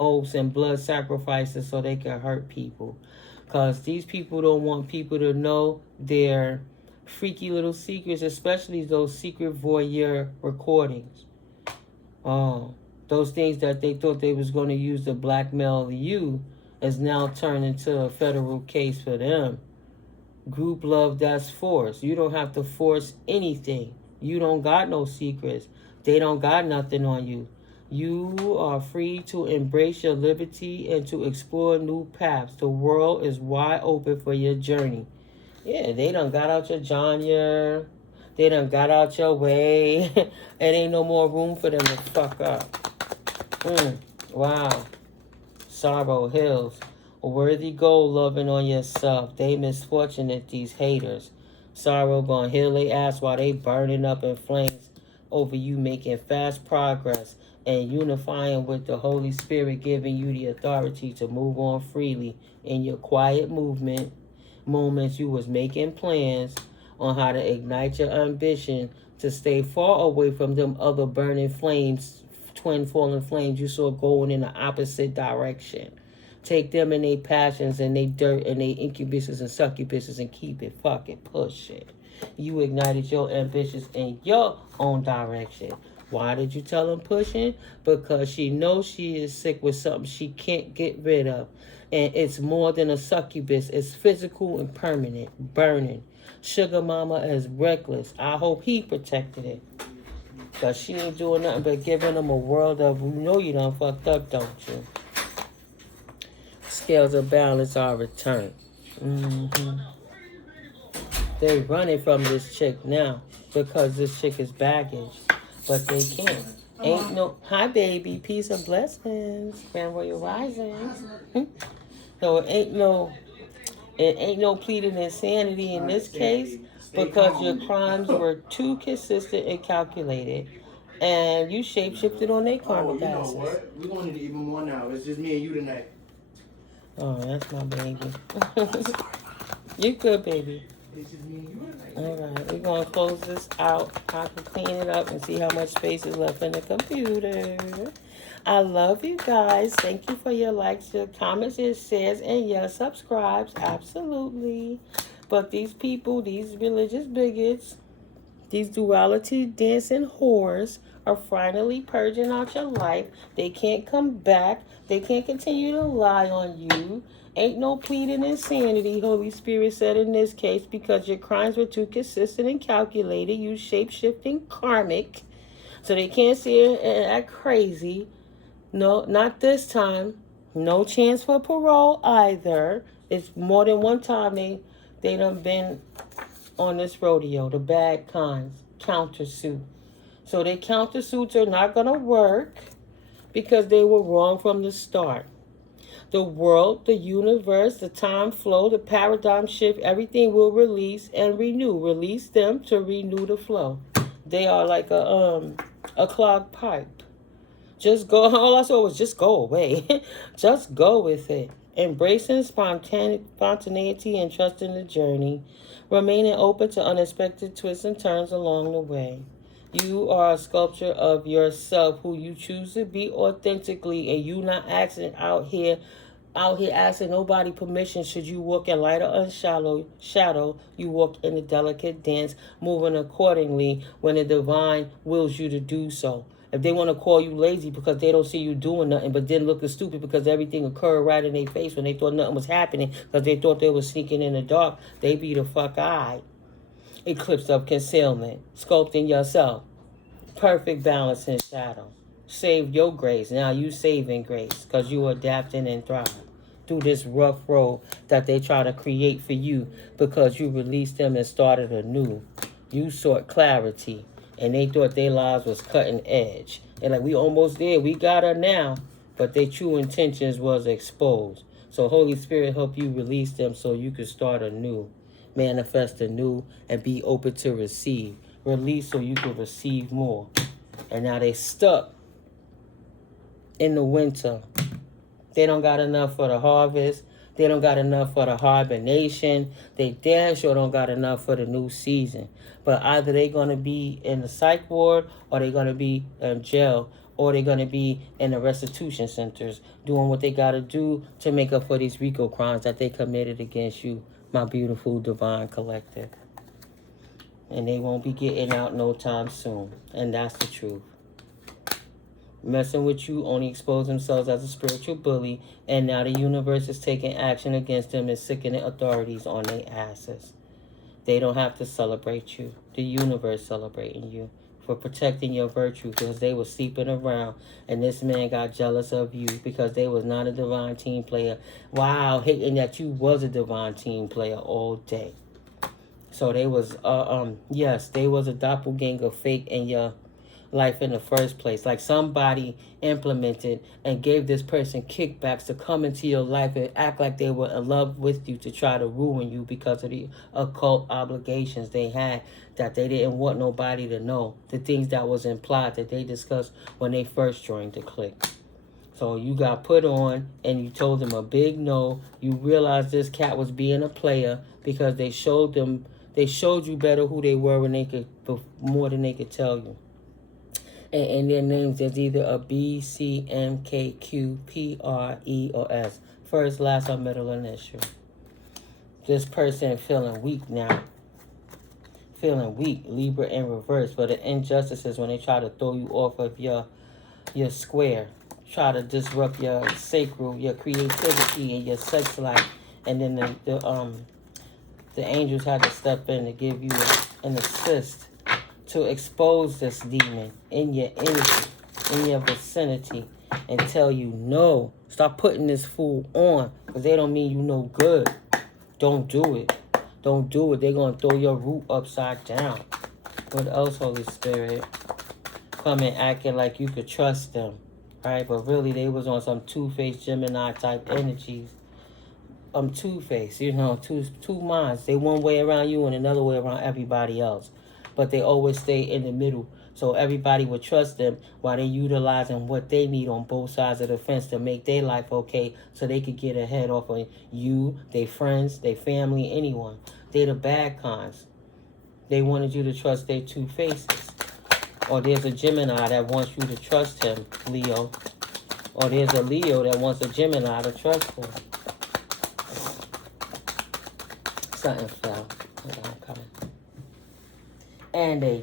oaths and blood sacrifices so they can hurt people. Because these people don't want people to know their freaky little secrets, especially those secret voyeur recordings. Those things that they thought they was going to use to blackmail you is now turned into a federal case for them. Group love, that's force. You don't have to force anything. You don't got no secrets. They don't got nothing on you. You are free to embrace your liberty and to explore new paths. The world is wide open for your journey. Yeah, they done got out your genre. They done got out your way. It ain't no more room for them to fuck up. Wow. Sorrow Hills. A worthy goal loving on yourself. They misfortunate, these haters. Sorrow gonna heal their ass while they burning up in flames over you making fast progress and unifying with the Holy Spirit, giving you the authority to move on freely in your quiet moments. You was making plans on how to ignite your ambition to stay far away from them other burning flames, twin fallen flames you saw going in the opposite direction. Take them and they passions and they dirt and they incubuses and succubuses and keep it fucking pushing. You ignited your ambitions in your own direction. Why did you tell them pushing? Because she knows she is sick with something she can't get rid of. And it's more than a succubus. It's physical and permanent, burning. Sugar mama is reckless. I hope he protected it. Because she ain't doing nothing but giving them a world of, you know you done fucked up, don't you? Scales of balance are returned. They're running from this chick now because this chick is baggage. But they can't. Ain't no, hi baby, peace and blessings. Grand Royal Rising. So it ain't no pleading insanity in this case because your crimes were too consistent and calculated. And you shapeshifted on their karmic asses. What? We're going to need even more now. It's just me and you tonight. Oh, that's my baby. You good, baby. Alright, we're going to close this out. I can clean it up and see how much space is left in the computer. I love you guys. Thank you for your likes, your comments, your shares, and your subscribes. Absolutely. But these people, these religious bigots, these duality dancing whores are finally purging out your life. They can't come back. They can't continue to lie on you. Ain't no pleading insanity, Holy Spirit said in this case, because your crimes were too consistent and calculated. You shape-shifting karmic. So they can't see it and act crazy. No, not this time. No chance for parole either. It's more than one time they done been on this rodeo, the bad kinds, countersuit. So their countersuits are not going to work because they were wrong from the start. The world, the universe, the time flow, the paradigm shift, everything will release and renew. Release them to renew the flow. They are like a clogged pipe. Just go. All I saw was just go away. Just go with it. Embracing spontaneity and trusting the journey. Remaining open to unexpected twists and turns along the way. You are a sculpture of yourself who you choose to be authentically, and you not acting out here asking nobody permission. Should you walk in light or shadow, you walk in the delicate dance, moving accordingly when the divine wills you to do so. If they want to call you lazy because they don't see you doing nothing, but then looking stupid because everything occurred right in their face when they thought nothing was happening because they thought they were sneaking in the dark, they be the fuck eyed. Eclipse of concealment, sculpting yourself, perfect balance in shadow. saved your grace. Now you saving grace because you adapting and thriving through this rough road that they try to create for you because you released them and started anew. You sought clarity and they thought their lives was cutting edge. They're like, we almost there. We got her now. But their true intentions was exposed. So Holy Spirit help you release them so you can start anew. Manifest anew and be open to receive. Release so you can receive more. And now they stuck in the winter. They don't got enough for the harvest. They don't got enough for the hibernation. They damn sure don't got enough for the new season. But either they going to be in the psych ward or they going to be in jail or they're going to be in the restitution centers doing what they got to do to make up for these RICO crimes that they committed against you, my beautiful divine collective. And they won't be getting out no time soon. And that's the truth. Messing with you only expose themselves as a spiritual bully, and now the universe is taking action against them and sickening authorities on their asses. They don't have to celebrate you. The universe celebrating you for protecting your virtue because they were sleeping around and this man got jealous of you because they was not a divine team player. Wow, hating that you was a divine team player all day. So they was, yes, they was a doppelganger fake in your life in the first place. Like somebody implemented and gave this person kickbacks to come into your life and act like they were in love with you to try to ruin you because of the occult obligations they had that they didn't want nobody to know. The things that was implied that they discussed when they first joined the clique. So you got put on and you told them a big no. You realized this cat was being a player because they showed you better who they were and they could more than they could tell you. And in their names, there's either a B, C, M, K, Q, P, R, E, or S. First, last, or middle initial. This person feeling weak now. Feeling weak, Libra in reverse. But the injustice is when they try to throw you off of your square. Try to disrupt your sacral, your creativity, and your sex life. And then the angels had to step in to give you an assist to expose this demon in your energy, in your vicinity, and tell you, no, stop putting this fool on, because they don't mean you no good. Don't do it. Don't do it. They're going to throw your root upside down. What else, Holy Spirit? Coming acting like you could trust them, right? But really, they was on some two-faced Gemini type energies. Two-faced, two minds. They one way around you and another way around everybody else. But they always stay in the middle. So everybody would trust them while they're utilizing what they need on both sides of the fence to make their life okay so they could get ahead off of you, their friends, their family, anyone. They're the bad kinds. They wanted you to trust their two faces. Or there's a Gemini that wants you to trust him, Leo. Or there's a Leo that wants a Gemini to trust him. Something fell. Hold on, I'm coming. And they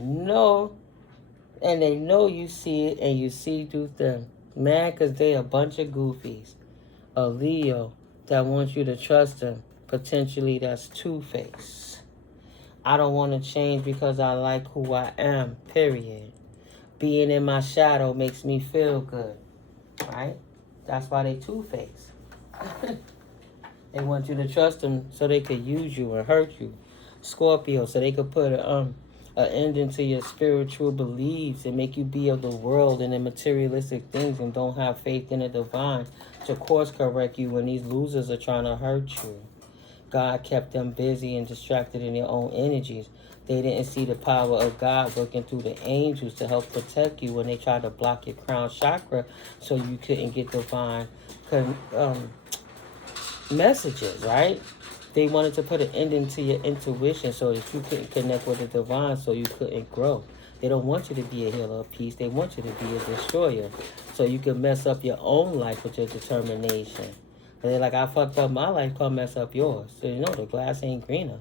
know you see it and you see through them. Man, because they a bunch of goofies. A Leo that wants you to trust them. Potentially that's two-faced. I don't want to change because I like who I am, period. Being in my shadow makes me feel good, right? That's why they two-faced. They want you to trust them so they could use you and hurt you. Scorpio, so they could put an ending to your spiritual beliefs and make you be of the world and in materialistic things and don't have faith in the divine to course correct you when these losers are trying to hurt you. God kept them busy and distracted in their own energies. They didn't see the power of God working through the angels to help protect you when they tried to block your crown chakra so you couldn't get divine messages, right? They wanted to put an ending to your intuition so that you couldn't connect with the divine so you couldn't grow. They don't want you to be a healer of peace. They want you to be a destroyer so you can mess up your own life with your determination. And they're like, I fucked up my life, come mess up yours. So the glass ain't greener.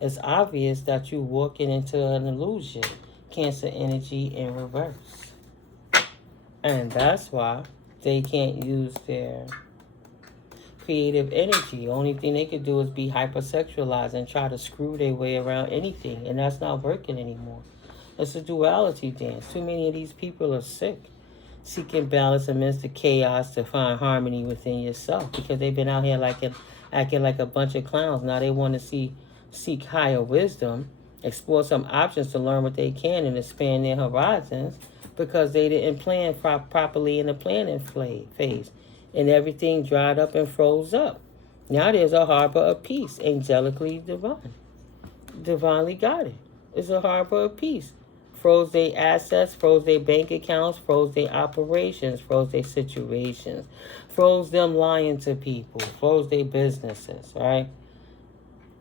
It's obvious that you're walking into an illusion. Cancer energy in reverse. And that's why they can't use their creative energy. Only thing they could do is be hypersexualized and try to screw their way around anything. And that's not working anymore. It's a duality dance. Too many of these people are sick. seeking balance amidst the chaos to find harmony within yourself, because they've been out here acting like a bunch of clowns. Now they want to seek higher wisdom, explore some options to learn what they can and expand their horizons, because they didn't plan properly in the planning phase, and everything dried up and froze up. Now there's a harbor of peace, angelically divine, divinely guided. It's a harbor of peace. Froze their assets, froze their bank accounts, froze their operations, froze their situations, froze them lying to people, froze their businesses, right?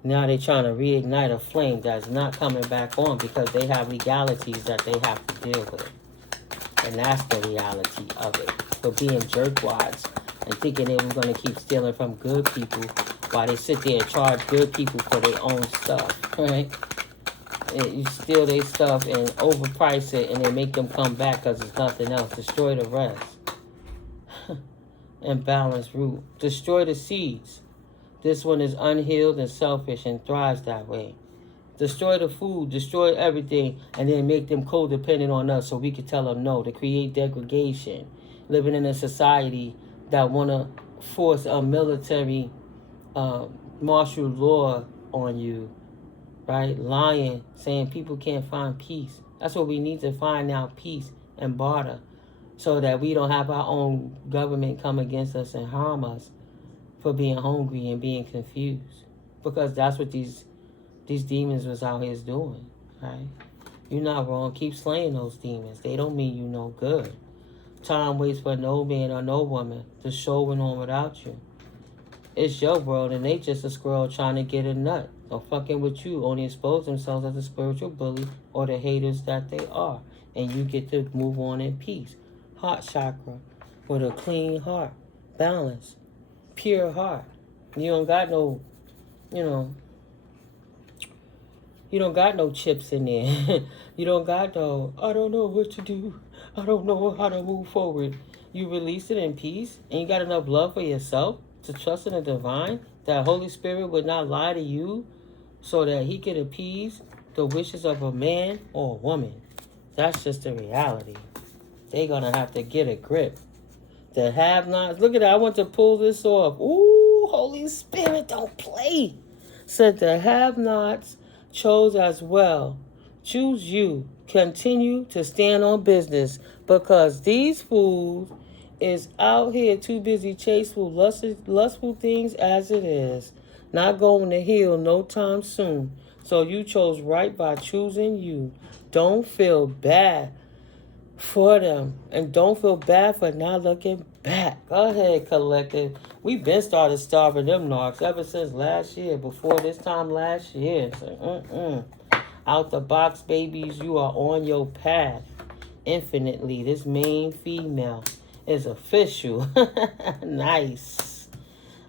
Now they're trying to reignite a flame that's not coming back on, because they have legalities that they have to deal with. And that's the reality of it. For being jerkwads and thinking they were going to keep stealing from good people while they sit there and charge good people for their own stuff, right? And you steal their stuff and overprice it, and then make them come back because it's nothing else. Destroy the rest. And balance root. Destroy the seeds. This one is unhealed and selfish and thrives that way. Destroy the food, destroy everything, and then make them codependent on us so we can tell them no, to create degradation. Living in a society that want to force a military martial law on you, right? Lying, saying people can't find peace. That's what we need to find now, peace and barter, so that we don't have our own government come against us and harm us for being hungry and being confused. Because that's what these demons was out here doing, right? You're not wrong. Keep slaying those demons. They don't mean you no good. Time waits for no man or no woman. The show went on without you. It's your world, and they just a squirrel trying to get a nut. Or fucking with you only expose themselves as a spiritual bully or the haters that they are. And you get to move on in peace. Heart chakra with a clean heart. Balance. Pure heart. You don't got no, you don't got no chips in there. You don't got no, I don't know what to do. I don't know how to move forward. You release it in peace, and you got enough love for yourself to trust in the divine, that Holy Spirit would not lie to you so that he could appease the wishes of a man or a woman. That's just the reality. They're going to have to get a grip. The have-nots, look at that, I want to pull this off. Ooh, Holy Spirit, don't play. Said the have-nots chose as well. Choose you. Continue to stand on business, because these fools is out here too busy chasing lustful things as it is. Not going to heal no time soon. So you chose right by choosing you. Don't feel bad for them, and don't feel bad for not looking back. Go ahead, collective. We've been started starving them narcs ever since last year, before this time last year. So, out the box, babies, you are on your path infinitely. This main female is official. Nice.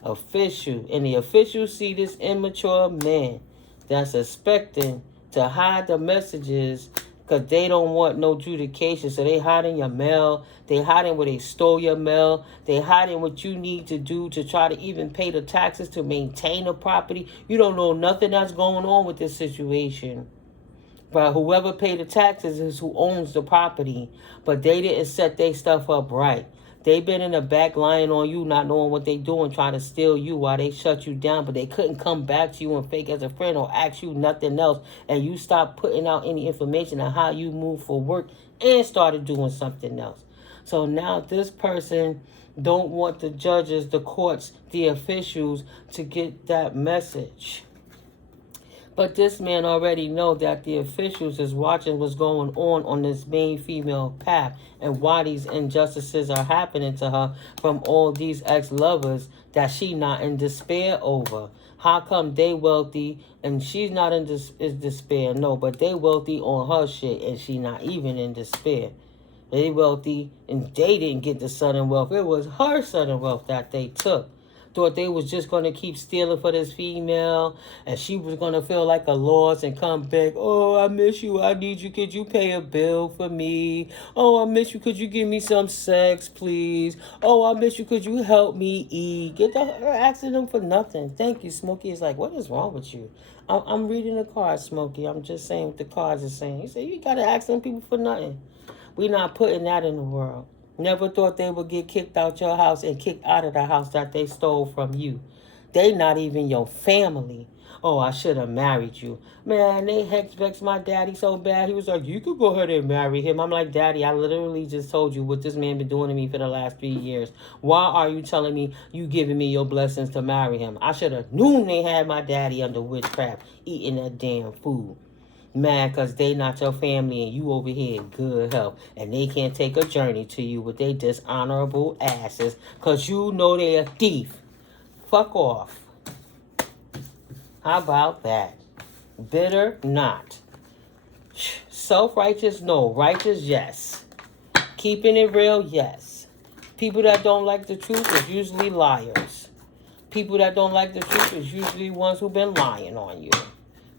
Official. And the officials see this immature man that's expecting to hide the messages, because they don't want no adjudication. So they hiding your mail. They hiding where they stole your mail. They hiding what you need to do to try to even pay the taxes to maintain the property. You don't know nothing that's going on with this situation. But whoever paid the taxes is who owns the property. But they didn't set their stuff up right. They been in the back lying on you, not knowing what they doing, trying to steal you while they shut you down. But they couldn't come back to you and fake as a friend or ask you nothing else. And you stopped putting out any information on how you move for work and started doing something else. So now this person don't want the judges, the courts, the officials to get that message. But this man already know that the officials is watching what's going on this main female path, and why these injustices are happening to her from all these ex-lovers that she not in despair over. How come they wealthy and she's not in despair? No, but they wealthy on her shit and she not even in despair. They wealthy and they didn't get the sudden wealth. It was her sudden wealth that they took. Thought they was just going to keep stealing for this female, and she was going to feel like a loss and come back. Oh, I miss you. I need you. Could you pay a bill for me? Oh, I miss you. Could you give me some sex, please? Oh, I miss you. Could you help me eat? Get her asking them for nothing. Thank you, Smokey. Is like, what is wrong with you? I'm reading the cards, Smokey. I'm just saying what the cards are saying. He said, you got to ask them people for nothing. We're not putting that in the world. Never thought they would get kicked out your house and kicked out of the house that they stole from you. They not even your family. Oh, I should have married you. Man, they vexed my daddy so bad. He was like, you could go ahead and marry him. I'm like, Daddy, I literally just told you what this man been doing to me for the last 3 years. Why are you telling me you giving me your blessings to marry him? I should have known they had my daddy under witchcraft eating that damn food. Mad because they not your family and you over here in good health. And they can't take a journey to you with their dishonorable asses because you know they a thief. Fuck off. How about that? Bitter, not. Self-righteous, no. Righteous, yes. Keeping it real, yes. People that don't like the truth is usually liars. People that don't like the truth is usually ones who've been lying on you.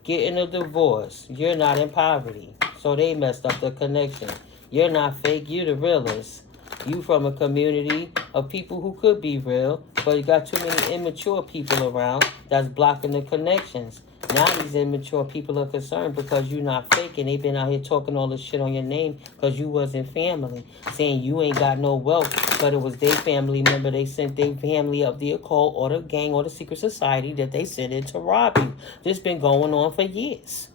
Getting a divorce, you're not in poverty. So they messed up the connection. You're not fake, you're the realest. You from a community of people who could be real, but you got too many immature people around that's blocking the connections. Now these immature people are concerned because you're not fake and they've been out here talking all this shit on your name because you wasn't family. Saying you ain't got no wealth, but it was their family member. They sent their family of the occult or the gang or the secret society that they sent in to rob you. This been going on for years.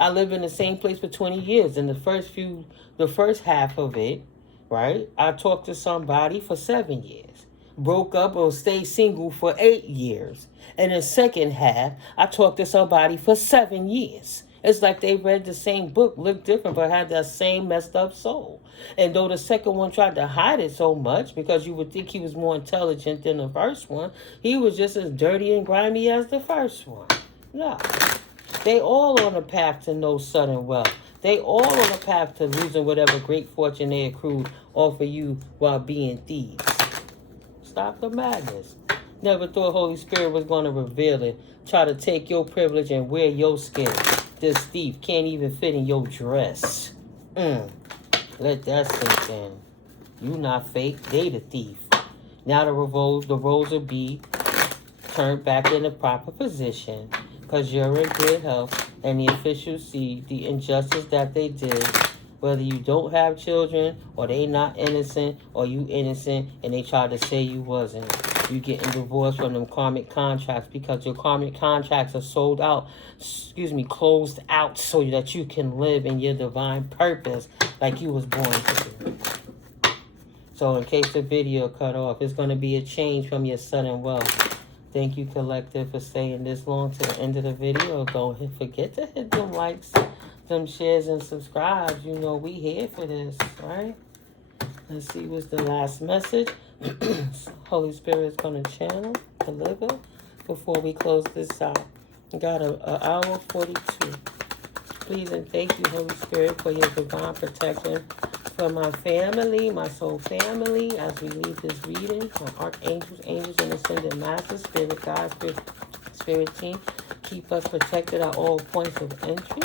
I lived in the same place for 20 years. In the first half of it, right, I talked to somebody for 7 years. Broke up or stayed single for 8 years. And in the second half, I talked to somebody for 7 years. It's like they read the same book, looked different, but had that same messed up soul. And though the second one tried to hide it so much, because you would think he was more intelligent than the first one, he was just as dirty and grimy as the first one. No. They all on a path to no sudden wealth. They all on a path to losing whatever great fortune they accrued off of you while being thieves. Stop the madness. Never thought Holy Spirit was going to reveal it. Try to take your privilege and wear your skin. This thief can't even fit in your dress. Let that sink in. You not fake, they the thief. Now the roles will be turned back in the proper position because you're in good health and the officials see the injustice that they did. Whether you don't have children or they not innocent or you innocent and they try to say you wasn't. You getting divorced from them karmic contracts because your karmic contracts are closed out so that you can live in your divine purpose like you was born to do. So in case the video cut off, it's going to be a change from your sudden wealth. Thank you, Collective, for staying this long to the end of the video. Don't forget to hit them likes, them shares, and subscribes. You know we here for this, right? Let's see what's the last message. Holy Spirit is going to channel, deliver, before we close this out. We got an hour 42. Please and thank you, Holy Spirit, for your divine protection for my family, my soul family, as we leave this reading. My archangels, angels, and ascended masters, spirit guides, spirit team, keep us protected at all points of entry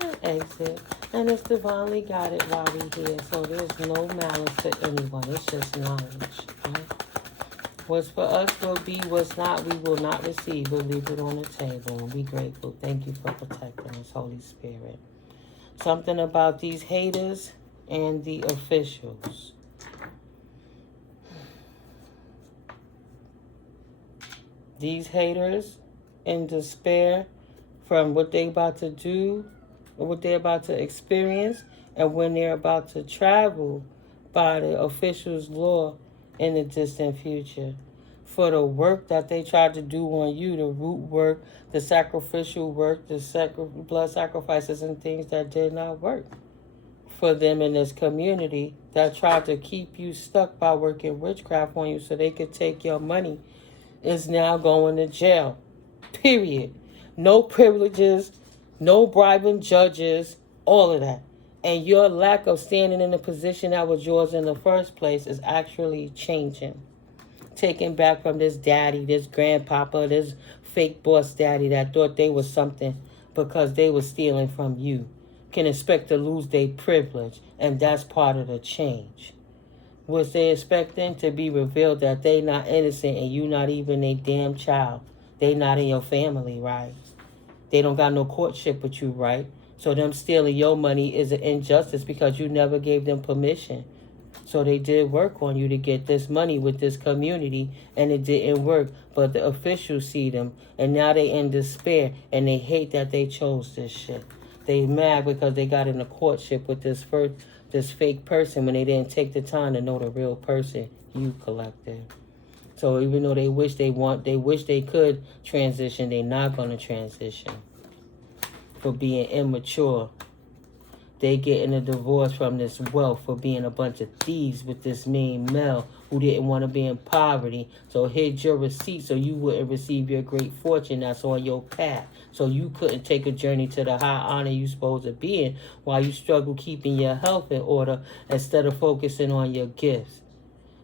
and exit. And it's divinely guided while we're here. So there's no malice to anyone. It's just knowledge. Right? What's for us will be, what's not, we will not receive. We'll leave it on the table and be grateful. Thank you for protecting us, Holy Spirit. Something about these haters and the officials. These haters in despair from what they about to do or what they're about to experience, and when they're about to travel by the officials' law in the distant future. For the work that they tried to do on you, the root work, the sacrificial work, the blood sacrifices and things that did not work. For them in this community that tried to keep you stuck by working witchcraft on you so they could take your money is now going to jail. Period. No privileges, no bribing judges, all of that. And your lack of standing in the position that was yours in the first place is actually changing. Taken back from this daddy, this grandpapa, this fake boss daddy that thought they was something because they was stealing from you. Can expect to lose their privilege, and that's part of the change. Was they expecting to be revealed that they not innocent and you not even a damn child? They not in your family, right? They don't got no courtship with you, right? So them stealing your money is an injustice because you never gave them permission. So they did work on you to get this money with this community, and it didn't work. But the officials see them, and now they in despair, and they hate that they chose this shit. They mad because they got in a courtship with this fake person when they didn't take the time to know the real person you collected. So even though they wish they could transition, they're not gonna transition for being immature. They getting a divorce from this wealth for being a bunch of thieves with this mean male who didn't want to be in poverty. So hid your receipt so you wouldn't receive your great fortune that's on your path. So you couldn't take a journey to the high honor you supposed to be in while you struggle keeping your health in order instead of focusing on your gifts.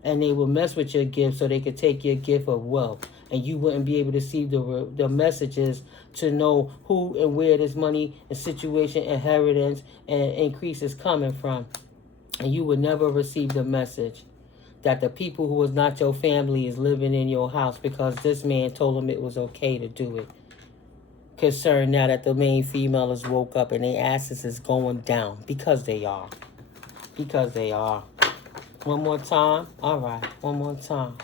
And they would mess with your gift so they could take your gift of wealth. And you wouldn't be able to see the messages to know who and where this money and situation, inheritance, and increase is coming from. And you would never receive the message that the people who was not your family is living in your house because this man told them it was okay to do it. Concerned now that the main female is woke up and their asses is going down because they are. Because they are. One more time. All right. One more time.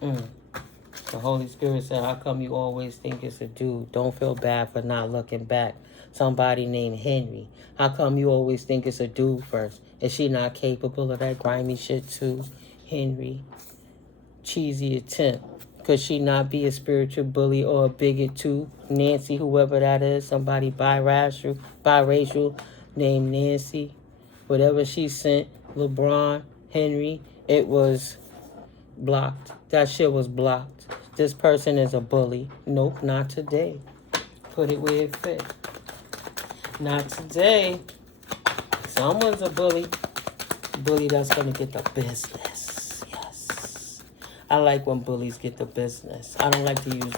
The Holy Spirit said, how come you always think it's a dude? Don't feel bad for not looking back. Somebody named Henry. How come you always think it's a dude first? Is she not capable of that grimy shit too? Henry. Cheesy attempt. Could she not be a spiritual bully or a bigot too? Nancy, whoever that is, somebody biracial named Nancy. Whatever she sent, LeBron, Henry, it was blocked. That shit was blocked. This person is a bully. Nope, not today. Put it where it fit. Not today. Someone's a bully. Bully that's going to get the business. Yes. I like when bullies get the business. I don't like to use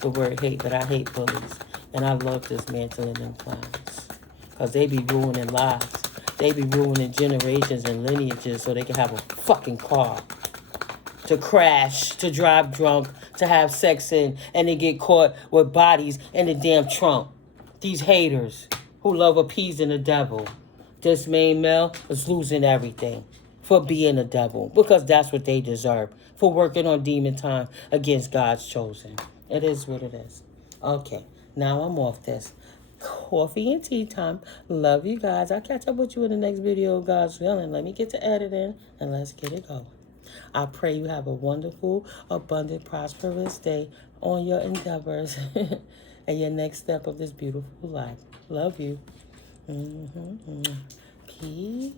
the word hate, but I hate bullies. And I love dismantling them clowns. Because they be ruining lives. They be ruining generations and lineages so they can have a fucking car to crash, to drive drunk, to have sex in, and they get caught with bodies in the damn trunk. These haters who love appeasing the devil. This main male is losing everything for being a devil because that's what they deserve, for working on demon time against God's chosen. It is what it is. Okay, now I'm off this. Coffee and tea time. Love you guys. I'll catch up with you in the next video, God's willing. Let me get to editing and let's get it going. I pray you have a wonderful, abundant, prosperous day on your endeavors and your next step of this beautiful life. Love you. Peace.